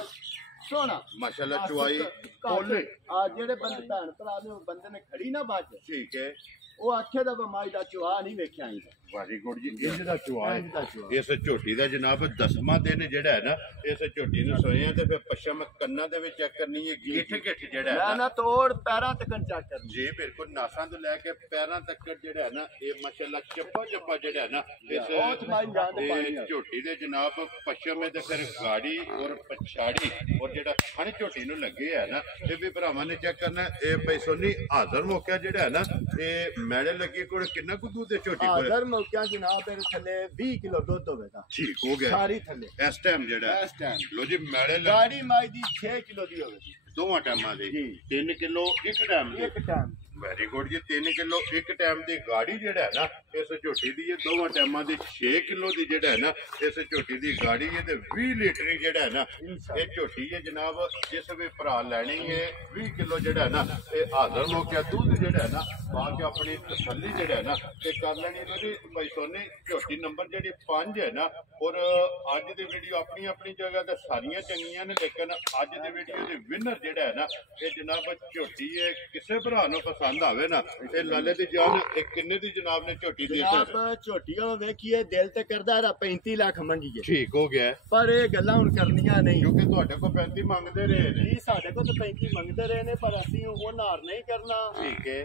ਸੋਹਣਾ ਮਾਸ਼ਾਅੱਲਾ ਚੁਆਈ ਕੋਲੇ ਆ ਜਿਹੜੇ ਬੰਦੇ ਭੈਣ ਭਰਾ ਨੇ ਉਹ ਬੰਦੇ ਨੇ ਖੜੀ ਨਾ ਮੱਝ ਠੀਕ ਹੈ ਉਹ ਆਖੇ ਦਾ ਮੱਝ ਦਾ ਚੁਆ ਨਹੀਂ ਵੇਖਿਆ ਆਈਦਾ ਵਾਰੀ ਗੁੜ ਜੀ ਇੰਜ ਦਾ ਚੁਆ ਇੰਜ ਦਾ ਚੁਆ। ਇਸ ਝੋਟੀ ਦਾ ਜਨਾਬ 10ਵਾਂ ਦਿਨ ਜਿਹੜਾ ਹੈ ਨਾ ਇਸ ਝੋਟੀ ਨੂੰ ਸੋਏ ਆ ਤੇ ਫਿਰ ਪਸ਼ਮ ਕੰਨਾਂ ਦੇ ਵਿੱਚ ਚੈੱਕ ਕਰਨੀ ਹੈ ਗਿੱਠ ਗਿੱਠ ਜਿਹੜਾ ਹੈ ਮੈਂ ਨਾ ਤੋੜ ਪੈਰਾਂ ਤੱਕ ਚੈੱਕ ਕਰਨੀ ਜੀ ਬਿਲਕੁਲ ਨਾਸਾਂ ਤੋਂ ਲੈ ਕੇ ਪੈਰਾਂ ਤੱਕ ਜਿਹੜਾ ਹੈ ਨਾ ਇਹ ਮਾਸ਼ਾਅੱਲਾ ਚੱਪਾ ਚੱਪਾ ਜਿਹੜਾ ਹੈ ਨਾ ਇਸ ਝੋਟੀ ਦੇ ਜਨਾਬ ਪਸ਼ਮ ਤੇ ਫਿਰ ਗਾੜੀ ਔਰ ਪਛਾੜੀ ਔਰ ਜਿਹੜਾ ਥਣ ਝੋਟੀ ਨੂੰ ਲੱਗੇ ਹੈ ਨਾ ਇਹ ਵੀ ਭਰਾਵਾਂ ਨੇ ਚੈੱਕ ਕਰਨਾ ਇਹ ਪੈਸੋਨੀ ਹਾਜ਼ਰ ਮੌਕਾ ਜਿਹੜਾ ਹੈ ਨਾ ਇਹ ਮੈਲੇ ਲੱਗੀ ਕੋਲ ਕਿੰਨਾ ਕੁ ਦੁੱਧ ਹੈ ਝੋਟੀ ਕੋਲ ਹਾਜ਼ਰ ਮੌਕਿਆਂ ਜਨਾਬ ਇਹਦੇ ਥੱਲੇ 20 ਕਿਲੋ ਦੁੱਧ ਹੋਵੇਗਾ ਠੀਕ ਹੋ ਗਿਆ ਸਾਰੀ ਥੱਲੇ ਇਸ ਟਾਈਮ ਜਿਹੜਾ ਇਸ ਟਾਈਮ ਲੋ ਜੀ ਮੈਲੇ ਗਾੜੀ ਮਾਈ ਦੀ 6 ਕਿਲੋ ਦੀ ਹੋਵੇਗੀ ਦੋਵਾਂ ਟਾਈਮਾਂ ਦੇ ਜੀ 3 ਕਿਲੋ ਇੱਕ ਟਾਈਮ ਦੇ ਇੱਕ ਟਾਈਮ ਵੈਰੀ ਗੁੱਡ ਜੀ 3 ਕਿਲੋ ਇੱਕ ਟਾਈਮ ਦੀ ਗਾੜੀ ਜਿਹੜਾ ਹੈ ਨਾ ਇਸ ਝੋਟੀ ਦੀ ਇਹ ਦੋਵਾਂ ਟਾਈਮਾਂ ਦੀ 6 ਕਿਲੋ ਦੀ ਜਿਹੜਾ ਹੈ ਨਾ ਇਸ ਝੋਟੀ ਦੀ ਗਾੜੀ ਹੈ ਤੇ 20 ਲੀਟਰ ਜਿਹੜਾ ਹੈ ਨਾ ਇਹ ਝੋਟੀ ਹੈ ਜਨਾਬ ਜਿਸ ਵੀ ਭਰਾ ਲੈਣੀ ਹੈ 20 ਕਿਲੋ ਜਿਹੜਾ ਹੈ ਨਾ ਇਹ ਹਾਜ਼ਰ ਮੌਕਿਆ ਦੁੱਧ ਜਿਹੜਾ ਹੈ ਨਾ ਪਾ ਕੇ ਆਪਣੀ ਤਸੱਲੀ ਜਿਹੜਾ ਹੈ ਨਾ ਇਹ ਕਰ ਲੈਣੀ ਤੁਸੀਂ ਭਾਈ ਸੋਨੀ ਝੋਟੀ ਨੰਬਰ ਜਿਹੜੀ 5 ਹੈ ਨਾ ਔਰ ਅੱਜ ਦੀ ਵੀਡੀਓ ਆਪਣੀ ਆਪਣੀ ਜਗ੍ਹਾ ਤੇ ਸਾਰੀਆਂ ਚੰਗੀਆਂ ਨੇ ਲੇਕਿਨ ਅੱਜ ਦੀ ਵੀਡੀਓ ਦੇ ਵਿਨਰ ਜਿਹੜਾ ਹੈ ਨਾ ਇਹ ਜਨਾਬ ਝੋਟੀ ਹੈ ਕਿਸੇ ਭਰਾ ਨੂੰ ਪਸੰਦ ਆਵੇ ਨਾ ਇਹ ਲਾਲੇ ਦੀ ਜਾਨ ਇਹ ਕਿੰਨੇ ਦੀ ਜਨਾਬ ਨੇ ਝੋਟੀ ਦੀ ਜਨਾਬ ਝੋਟੀਆਂ ਵੇਖੀਏ ਦਿਲ ਤੇ ਕਰਦਾ ਰਾ 35 ਲੱਖ ਮੰਗੀਏ ਠੀਕ ਹੋ ਗਿਆ ਪਰ ਇਹ ਗੱਲਾਂ ਹੁਣ ਕਰਨੀਆਂ ਨਹੀਂ ਕਿਉਂਕਿ ਤੁਹਾਡੇ ਕੋਲ 35 ਮੰਗਦੇ ਰਹੇ ਨੇ ਜੀ ਸਾਡੇ ਕੋਲ ਤਾਂ 35 ਮੰਗਦੇ ਰਹੇ ਨੇ ਪਰ ਅਸੀਂ ਉਹ ਨਾਰ ਨਹੀਂ ਕਰਨਾ ਠੀਕ ਹੈ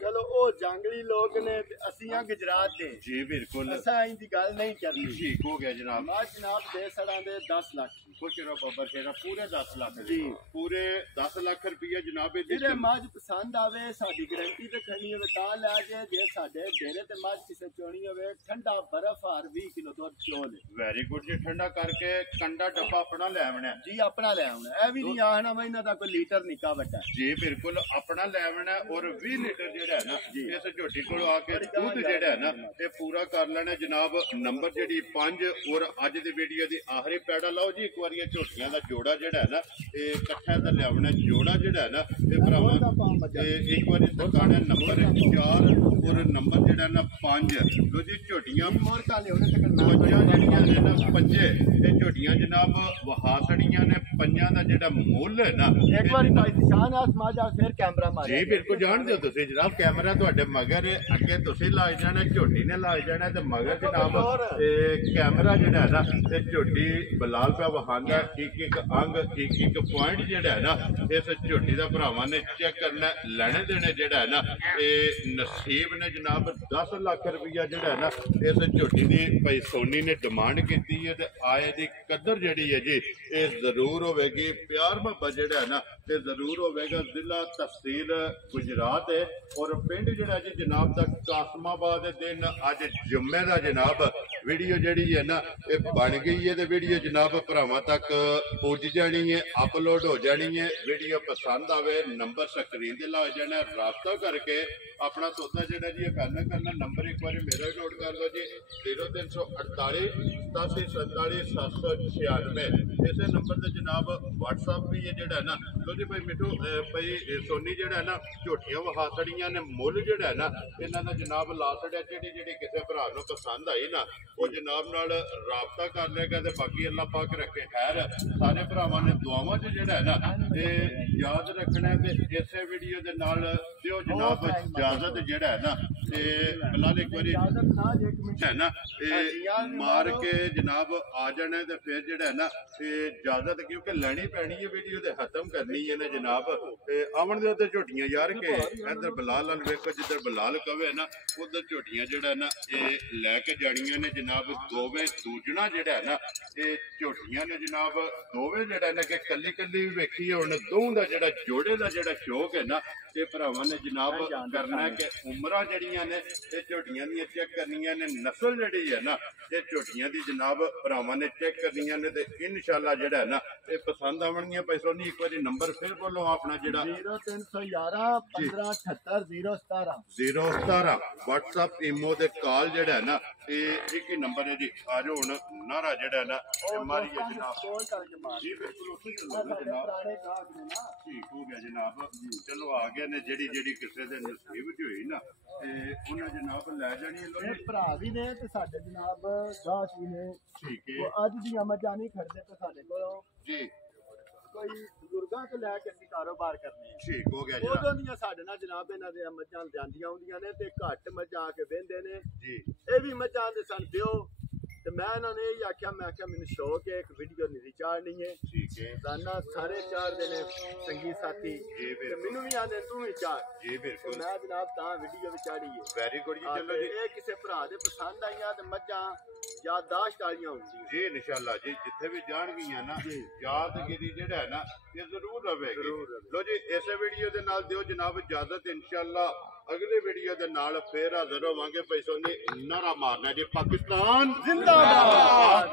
ਚਲੋ ਉਹ ਜੰਗਲੀ ਲੋਕ ਨੇ ਤੇ ਅਸੀਂ ਆ ਗੁਜਰਾਤ ਦੇ ਜੀ ਬਿਲਕੁਲ ਅਸਾਂ ਇੰਦੀ ਗੱਲ ਨਹੀਂ ਕਰਨੀ ਠੀਕ ਹੋ ਗਿਆ ਜਨਾਬ ਮਾ ਜਨਾਬ ਦੇ ਸੜਾਂ ਦੇ 10 ਲੱਖ ਖੁਸ਼ ਰਹੋ ਬੱਬਰ ਸ਼ੇਰਾ ਪੂਰੇ 10 ਲੱਖ ਜੀ ਪੂਰੇ 10 ਲੱਖ ਰੁਪਏ ਜਨਾਬ ਇਹ ਜਿਹੜੇ ਮੱਝ ਪਸੰਦ ਆਵੇ ਸਾਡੀ ਗਰੰਟੀ ਤੇ ਖਣੀ ਹੋਵੇ ਤਾਂ ਲੈ ਜੇ ਜੇ ਸਾਡੇ ਡੇਰੇ ਤੇ ਮੱਝ ਕਿਸੇ ਚੋਣੀ ਹੋਵੇ ਠੰਡਾ ਬਰਫ ਹਰ 20 ਕਿਲੋ ਦੁੱਧ ਚੋਲ ਵੈਰੀ ਗੁੱਡ ਜੀ ਠੰਡਾ ਕਰਕੇ ਕੰਡਾ ਡੱਬਾ ਆਪਣਾ ਲੈ ਆਉਣਾ ਜੀ ਆਪਣਾ ਲੈ ਆਉਣਾ ਇਹ ਵੀ ਨਹੀਂ ਆਣਾ ਮੈਂ ਇਹਨਾਂ ਦਾ ਕੋਈ ਲੀਟਰ ਨਿੱਕਾ ਵੱਡਾ ਜੀ ਬਿਲਕੁਲ ਆਪਣਾ ਲੈ ਆਉਣਾ ਔਰ 20 ਲੀਟਰ ਜਿਹੜਾ ਹੈ ਨਾ ਇਸ ਝੋਟੀ ਕੋਲ ਆ ਕੇ ਦੁੱਧ ਜਿਹੜਾ ਹੈ ਨਾ ਇਹ ਪੂਰਾ ਕਰ ਲੈਣਾ ਜਨਾਬ। ਨੰਬਰ ਜਿਹੜੀ 5 ਔਰ ਅੱਜ ਦੀ ਵੀਡੀਓ ਦੀ ਆਖਰੀ ਪੈੜਾ ਲਾਓ ਜੀ। ਇੱਕ ਵਾਰੀ ਇਹ ਝੋਟੀਆਂ ਦਾ ਜੋੜਾ ਜਿਹੜਾ ਹੈ ਨਾ ਇਹ ਇਕੱਠਾ ਤਾਂ ਲਿਆਉਣਾ ਜੋੜਾ ਜਿਹੜਾ ਹੈ ਨਾ ਇਹ ਭਰਾਵਾਂ ਤੇ ਇੱਕ ਵਾਰੀ ਦੁਕਾਨ ਨੰਬਰ 4 ਔਰ ਨੰਬਰ ਜਿਹੜਾ ਨਾ 5 ਲੋ ਜੀ। ਝੋਟੀਆਂ ਜਿਹੜੀਆਂ ਨੇ ਨਾ ਪੰਜੇ ਇਹ ਝੋਟੀਆਂ ਜਨਾਬ ਵਹਾਸੜੀਆਂ ਨੇ। ਪੰਜਾਂ ਦਾ ਜਿਹੜਾ ਮੁੱਲ ਹੈ ਨਾ ਇੱਕ ਵਾਰੀ ਭਾਈ ਨਿਸ਼ਾਨ ਆ ਸਮਾਜ ਆ ਫਿਰ ਕੈਮਰਾ ਮਾਰਿਆ ਜੀ ਬਿਲਕੁਲ ਜਾਣਦੇ ਹੋ ਤੁਸੀਂ ਜਨਾਬ। ਕੈਮਰਾ ਤੁਹਾਡੇ ਮਗਰ ਅੱਗੇ ਤੁਸੀਂ ਲਾਈ ਜਾਣਾ, ਝੋਟੀ ਨੇ ਲਾਈ ਜਾਣਾ ਤੇ ਮਗਰ ਜਨਾਬ ਤੇ ਕੈਮਰਾ ਜਿਹੜਾ ਹੈ ਨਾ ਤੇ ਝੋਟੀ ਬਲਾਲ ਪਿਆ ਵਹਾਂਦਾ ਇੱਕ ਅੰਗ ਇੱਕ ਪੁਆਇੰਟ ਜਿਹੜਾ ਹੈ ਨਾ ਇਸ ਝੋਟੀ ਦਾ ਭਰਾਵਾਂ ਨੇ ਚੈੱਕ ਕਰਨਾ। ਲੈਣੇ ਦੇਣੇ ਜਿਹੜਾ ਹੈ ਨਾ ਇਹ ਨਸੀਬ ਨੇ ਜਨਾਬ। 10 ਲੱਖ ਰੁਪਈਆ ਜਿਹੜਾ ਹੈ ਨਾ ਇਸ ਝੋਟੀ ਦੀ ਭਾਈ ਸੋਨੀ ਨੇ ਡਿਮਾਂਡ ਕੀਤੀ ਹੈ ਤੇ ਆਏ ਦੀ ਕਦਰ ਜਿਹੜੀ ਹੈ ਜੀ ਇਹ ਜ਼ਰੂਰ ਹੋਵੇਗੀ। ਪਿਆਰ ਮੁਹੱਬਤ ਜਿਹੜਾ ਹੈ ਨਾ ਤੇ ਜ਼ਰੂਰ ਹੋਵੇਗਾ। ਜ਼ਿਲ੍ਹਾ ਤਹਿਸੀਲ ਗੁਜਰਾਤ ਹੈ ਔਰ ਪਿੰਡ ਜਿਹੜਾ ਜੀ ਜਨਾਬ ਦਾ ਕਾਸਮਾਬਾਦ ਦੇ ਦਿਨ ਅੱਜ ਜੁਮੇ ਦਾ ਜਨਾਬ ਵੀਡੀਓ ਜਿਹੜੀ ਹੈ ਨਾ ਇਹ ਬਣ ਗਈ ਹੈ ਤੇ ਵੀਡੀਓ ਜਨਾਬ ਭਰਾਵਾਂ ਤੱਕ ਪਹੁੰਚ ਜਾਣੀ ਹੈ, ਅਪਲੋਡ ਹੋ ਜਾਣੀ ਹੈ। ਵੀਡੀਓ ਪਸੰਦ ਆਵੇ ਨੰਬਰ ਸਕਰੀਨ ਤੇ ਲਾ ਜਾਣਾ, ਰਾਬਤਾ ਕਰਕੇ ਆਪਣਾ ਸੌਦਾ ਜਿਹੜਾ ਜੀ ਇਹ ਕਰਨਾ। ਨੰਬਰ ਇੱਕ ਵਾਰੀ ਮੇਰਾ ਵੀ ਨੋਟ ਕਰ ਲਓ ਜੀ 0348 8747 796। ਇਸੇ ਨੰਬਰ ਤੇ ਜਨਾਬ WhatsApp ਵੀ ਹੈ ਜਿਹੜਾ ਨਾ ਲੋ ਜੀ ਭਾਈ ਮਿੱਠੂ ਭਾਈ ਸੋਨੀ ਜਿਹੜਾ ਹੈ ਨਾ ਝੋਟੀਆਂ ਵਹਾਸੜੀਆਂ ਨੇ ਮੁੱਲ ਜਿਹੜਾ ਹੈ ਨਾ ਇਹਨਾਂ ਦਾ ਜਨਾਬ ਲਾ ਛੜਿਆ। ਜਿਹੜੀ ਕਿਸੇ ਭਰਾ ਨੂੰ ਪਸੰਦ ਆਈ ਨਾ ਉਹ ਜਨਾਬ ਨਾਲ ਰਾਬਤਾ ਕਰ ਲੇਗਾ ਤੇ ਬਾਕੀ ਅੱਲਾਹ ਪਾਕ ਰੱਖੇ ਖੈਰ। ਸਾਰੇ ਭਰਾਵਾਂ ਨੇ ਦੁਆਵਾਂ 'ਚ ਜਿਹੜਾ ਹੈ ਨਾ ਇਹ ਯਾਦ ਰੱਖਣਾ ਤੇ ਇਸੇ ਵੀਡੀਓ ਦੇ ਨਾਲ ਦਿਓ ਜਨਾਬ ਇਜਾਜ਼ਤ ਜਿਹੜਾ ਹੈ ਨਾ ਤੇ ਬਲਾਲ ਇੱਕ ਵਾਰੀ ਹੈ ਨਾ ਇਹ ਮਾਰ ਕੇ ਜਨਾਬ ਆ ਜਾਣਾ ਤੇ ਫਿਰ ਜਿਹੜਾ ਹੈ ਨਾ ਤੇ ਇਜਾਜ਼ਤ ਕਿਉਂਕਿ ਲੈਣੀ ਪੈਣੀ ਹੈ ਵੀਡੀਓ ਤੇ ਖਤਮ ਕਰਨੀ ਹੈ ਨਾ ਜਨਾਬ। ਤੇ ਆਵਣ ਦੇ ਉੱਤੇ ਝੋਟੀਆਂ ਯਾਰ ਕੇ ਇੱਧਰ ਬਲਾਲ ਨਾਲ ਵੇਖੋ ਜਿੱਧਰ ਬਲਾਲ ਕਵੇ ਨਾ ਉਧਰ ਝੋਟੀਆਂ ਜਿਹੜਾ ਨਾ ਇਹ ਲੈ ਕੇ ਜਾਣੀਆਂ ਨੇ ਜਨਾਬ। ਦੋਵੇਂ ਦੂਜਣਾ ਜਿਹੜਾ ਹੈ ਨਾ ਇਹ ਝੋਟੀਆਂ ਨੇ ਜਨਾਬ ਦੋਵੇਂ ਜਿਹੜਾ ਨਾ ਕਿ ਕੱਲੀ ਕੱਲੀ ਵੀ ਵੇਖੀ ਹੁਣ ਦੋਹਾਂ ਦਾ ਜਿਹੜਾ ਜੋੜੇ ਦਾ ਜਿਹੜਾ ਸ਼ੌਕ ਹੈ ਨਾ ਇਹ ਭਰਾਵਾਂ ਨੇ ਜਨਾਬ ਕਰਨਾ ਕਿ ਉਮਰਾਂ ਜਿਹੜੀਆਂ ਨੇ ਇਹ ਝੋਟੀਆਂ ਦੀਆਂ ਚੈੱਕ ਕਰਨੀਆਂ ਨੇ। ਨਸਲ ਜਿਹੜੀ ਹੈ ਨਾ ਇਹ ਝੋਟੀਆਂ ਦੀ ਜਨਾਬ ਭਰਾਵਾਂ ਨੇ ਚੈੱਕ ਕਰਨੀਆਂ ਨੇ ਤੇ ਇਨਸ਼ਾਅੱਲਾ ਜਿਹੜਾ ਹੈ ਨਾ ਇਹ ਪਸੰਦ ਆਵਣਗੀਆਂ। ਪੈਸੋਂ ਨਹੀਂ ਇੱਕ ਵਾਰੀ ਨੰਬਰ ਫਿਰ ਬੋਲੋ ਆਪਣਾ ਜਿਹੜਾ 0311 1578 017 WhatsApp ਇਮੋ ਤੇ ਕਾਲ ਜਿਹੜਾ ਹੈ ਨਾ ਇਹ ਇੱਕ ਹੀ ਨੰਬਰ ਹੈ ਜੀ। ਆ ਜਾਓ ਹੁਣ ਨਾਰਾ ਜਿਹੜਾ ਹੈ ਨਾ ਇਹ ਮਾਰੀਏ ਜਨਾਬ ਜੀ। ਬਿਲਕੁਲ ਉੱਥੇ ਚੱਲੋ ਜਨਾਬ ਠੀਕ ਹੋ ਗਿਆ ਜਨਾਬ। ਚਲੋ ਆ ਗਏ ਨੇ ਜਿਹੜੀ ਕਿਸੇ ਦੇ ਨਸੀਬ ਚ ਹੋਈ ਨਾ ਤੇ ਉਹਨਾਂ ਜਨਾਬ ਲੈ ਜਾਣੀ ਹੈ। ਭਰਾ ਵੀ ਨੇ ਤੇ ਸਾਡੇ ਜਨਾਬ ਦਾਸ ਵੀ ਨੇ। ਠੀਕ ਹੈ ਅੱਜ ਦੀਆਂ ਮੱਝਾਂ ਨਹੀਂ ਖੜਦੇ ਤੇ ਸਾਡੇ ਕੋਲੋਂ ਜੀ ਕੋਈ ਬਜ਼ੁਰਗਾਂ ਤੋਂ ਲੈ ਕੇ ਅਸੀਂ ਕਾਰੋਬਾਰ ਕਰਨੇ। ਠੀਕ ਹੋ ਗਿਆ ਜੀ। ਉਦੋਂ ਦੀਆਂ ਸਾਡੇ ਨਾਲ ਜਨਾਬ ਇਹਨਾਂ ਦੇ ਮੱਝਾਂ ਜਾਂਦੀਆਂ ਹੁੰਦੀਆਂ ਨੇ ਤੇ ਘੱਟ ਮੱਝਾਂ ਆ ਕੇ ਵਹਿੰਦੇ ਨੇ ਜੀ। ਇਹ ਵੀ ਮੱਝਾਂ ਦੇ ਸਨ ਦਿਓ ਤੇ ਮੈਂ ਇਹਨਾਂ ਨੇ ਇਹ ਆਖਿਆ ਮੈਂ ਕਿਹਾ ਮੈਨੂੰ ਸ਼ੌਕ ਹੈ ਇੱਕ ਵੀਡੀਓ ਨਹੀਂ ਚਾੜਨੀ ਹੈ। ਠੀਕ ਹੈ ਦਾਨਾ ਸਾਰੇ ਚਾੜਦੇ ਨੇ ਸੰਗੀ ਸਾਥੀ ਤੇ ਮੈਨੂੰ ਵੀ ਆਂਦੇ ਤੂੰ ਵੀ ਚਾੜ ਜੀ। ਬਿਲਕੁਲ ਮੈਂ ਜਨਾਬ ਤਾਂ ਵੀਡੀਓ ਵੀ ਚਾੜੀ ਹੈ। ਵੈਰੀ ਗੁੱਡ ਜੀ। ਚਲੋ ਜੀ ਇਹ ਕਿਸੇ ਭਰਾ ਦੇ ਪਸੰਦ ਆਈਆਂ ਤੇ ਮੱਝਾਂ ਯਾਦਾਸ਼ਤ ਵਾਲੀਆਂ ਹੁੰਦੀਆਂ ਜੀ ਇਨਸ਼ਾਅੱਲਾ ਜੀ। ਜਿੱਥੇ ਵੀ ਜਾਣਗੀਆਂ ਨਾ ਯਾਦਗਿਰੀ ਜਿਹੜਾ ਹੈ ਨਾ ਇਹ ਜ਼ਰੂਰ ਰਵੇਗੀ। ਲੋ ਜੀ ਇਸੇ ਵੀਡੀਓ ਦੇ ਨਾਲ ਦਿਓ ਜਨਾਬ ਇਜਾਜ਼ਤ। ਇਨਸ਼ਾਅੱਲਾ ਅਗਲੇ ਵੀਡੀਓ ਦੇ ਨਾਲ ਫੇਰ ਹਾਜ਼ਰ ਹੋਵਾਂਗੇ। ਪੈਸੋਂ ਨੇ ਨਾਰਾ ਮਾਰਨਾ ਜੀ ਪਾਕਿਸਤਾਨ ਜ਼ਿੰਦਾਬਾਦ।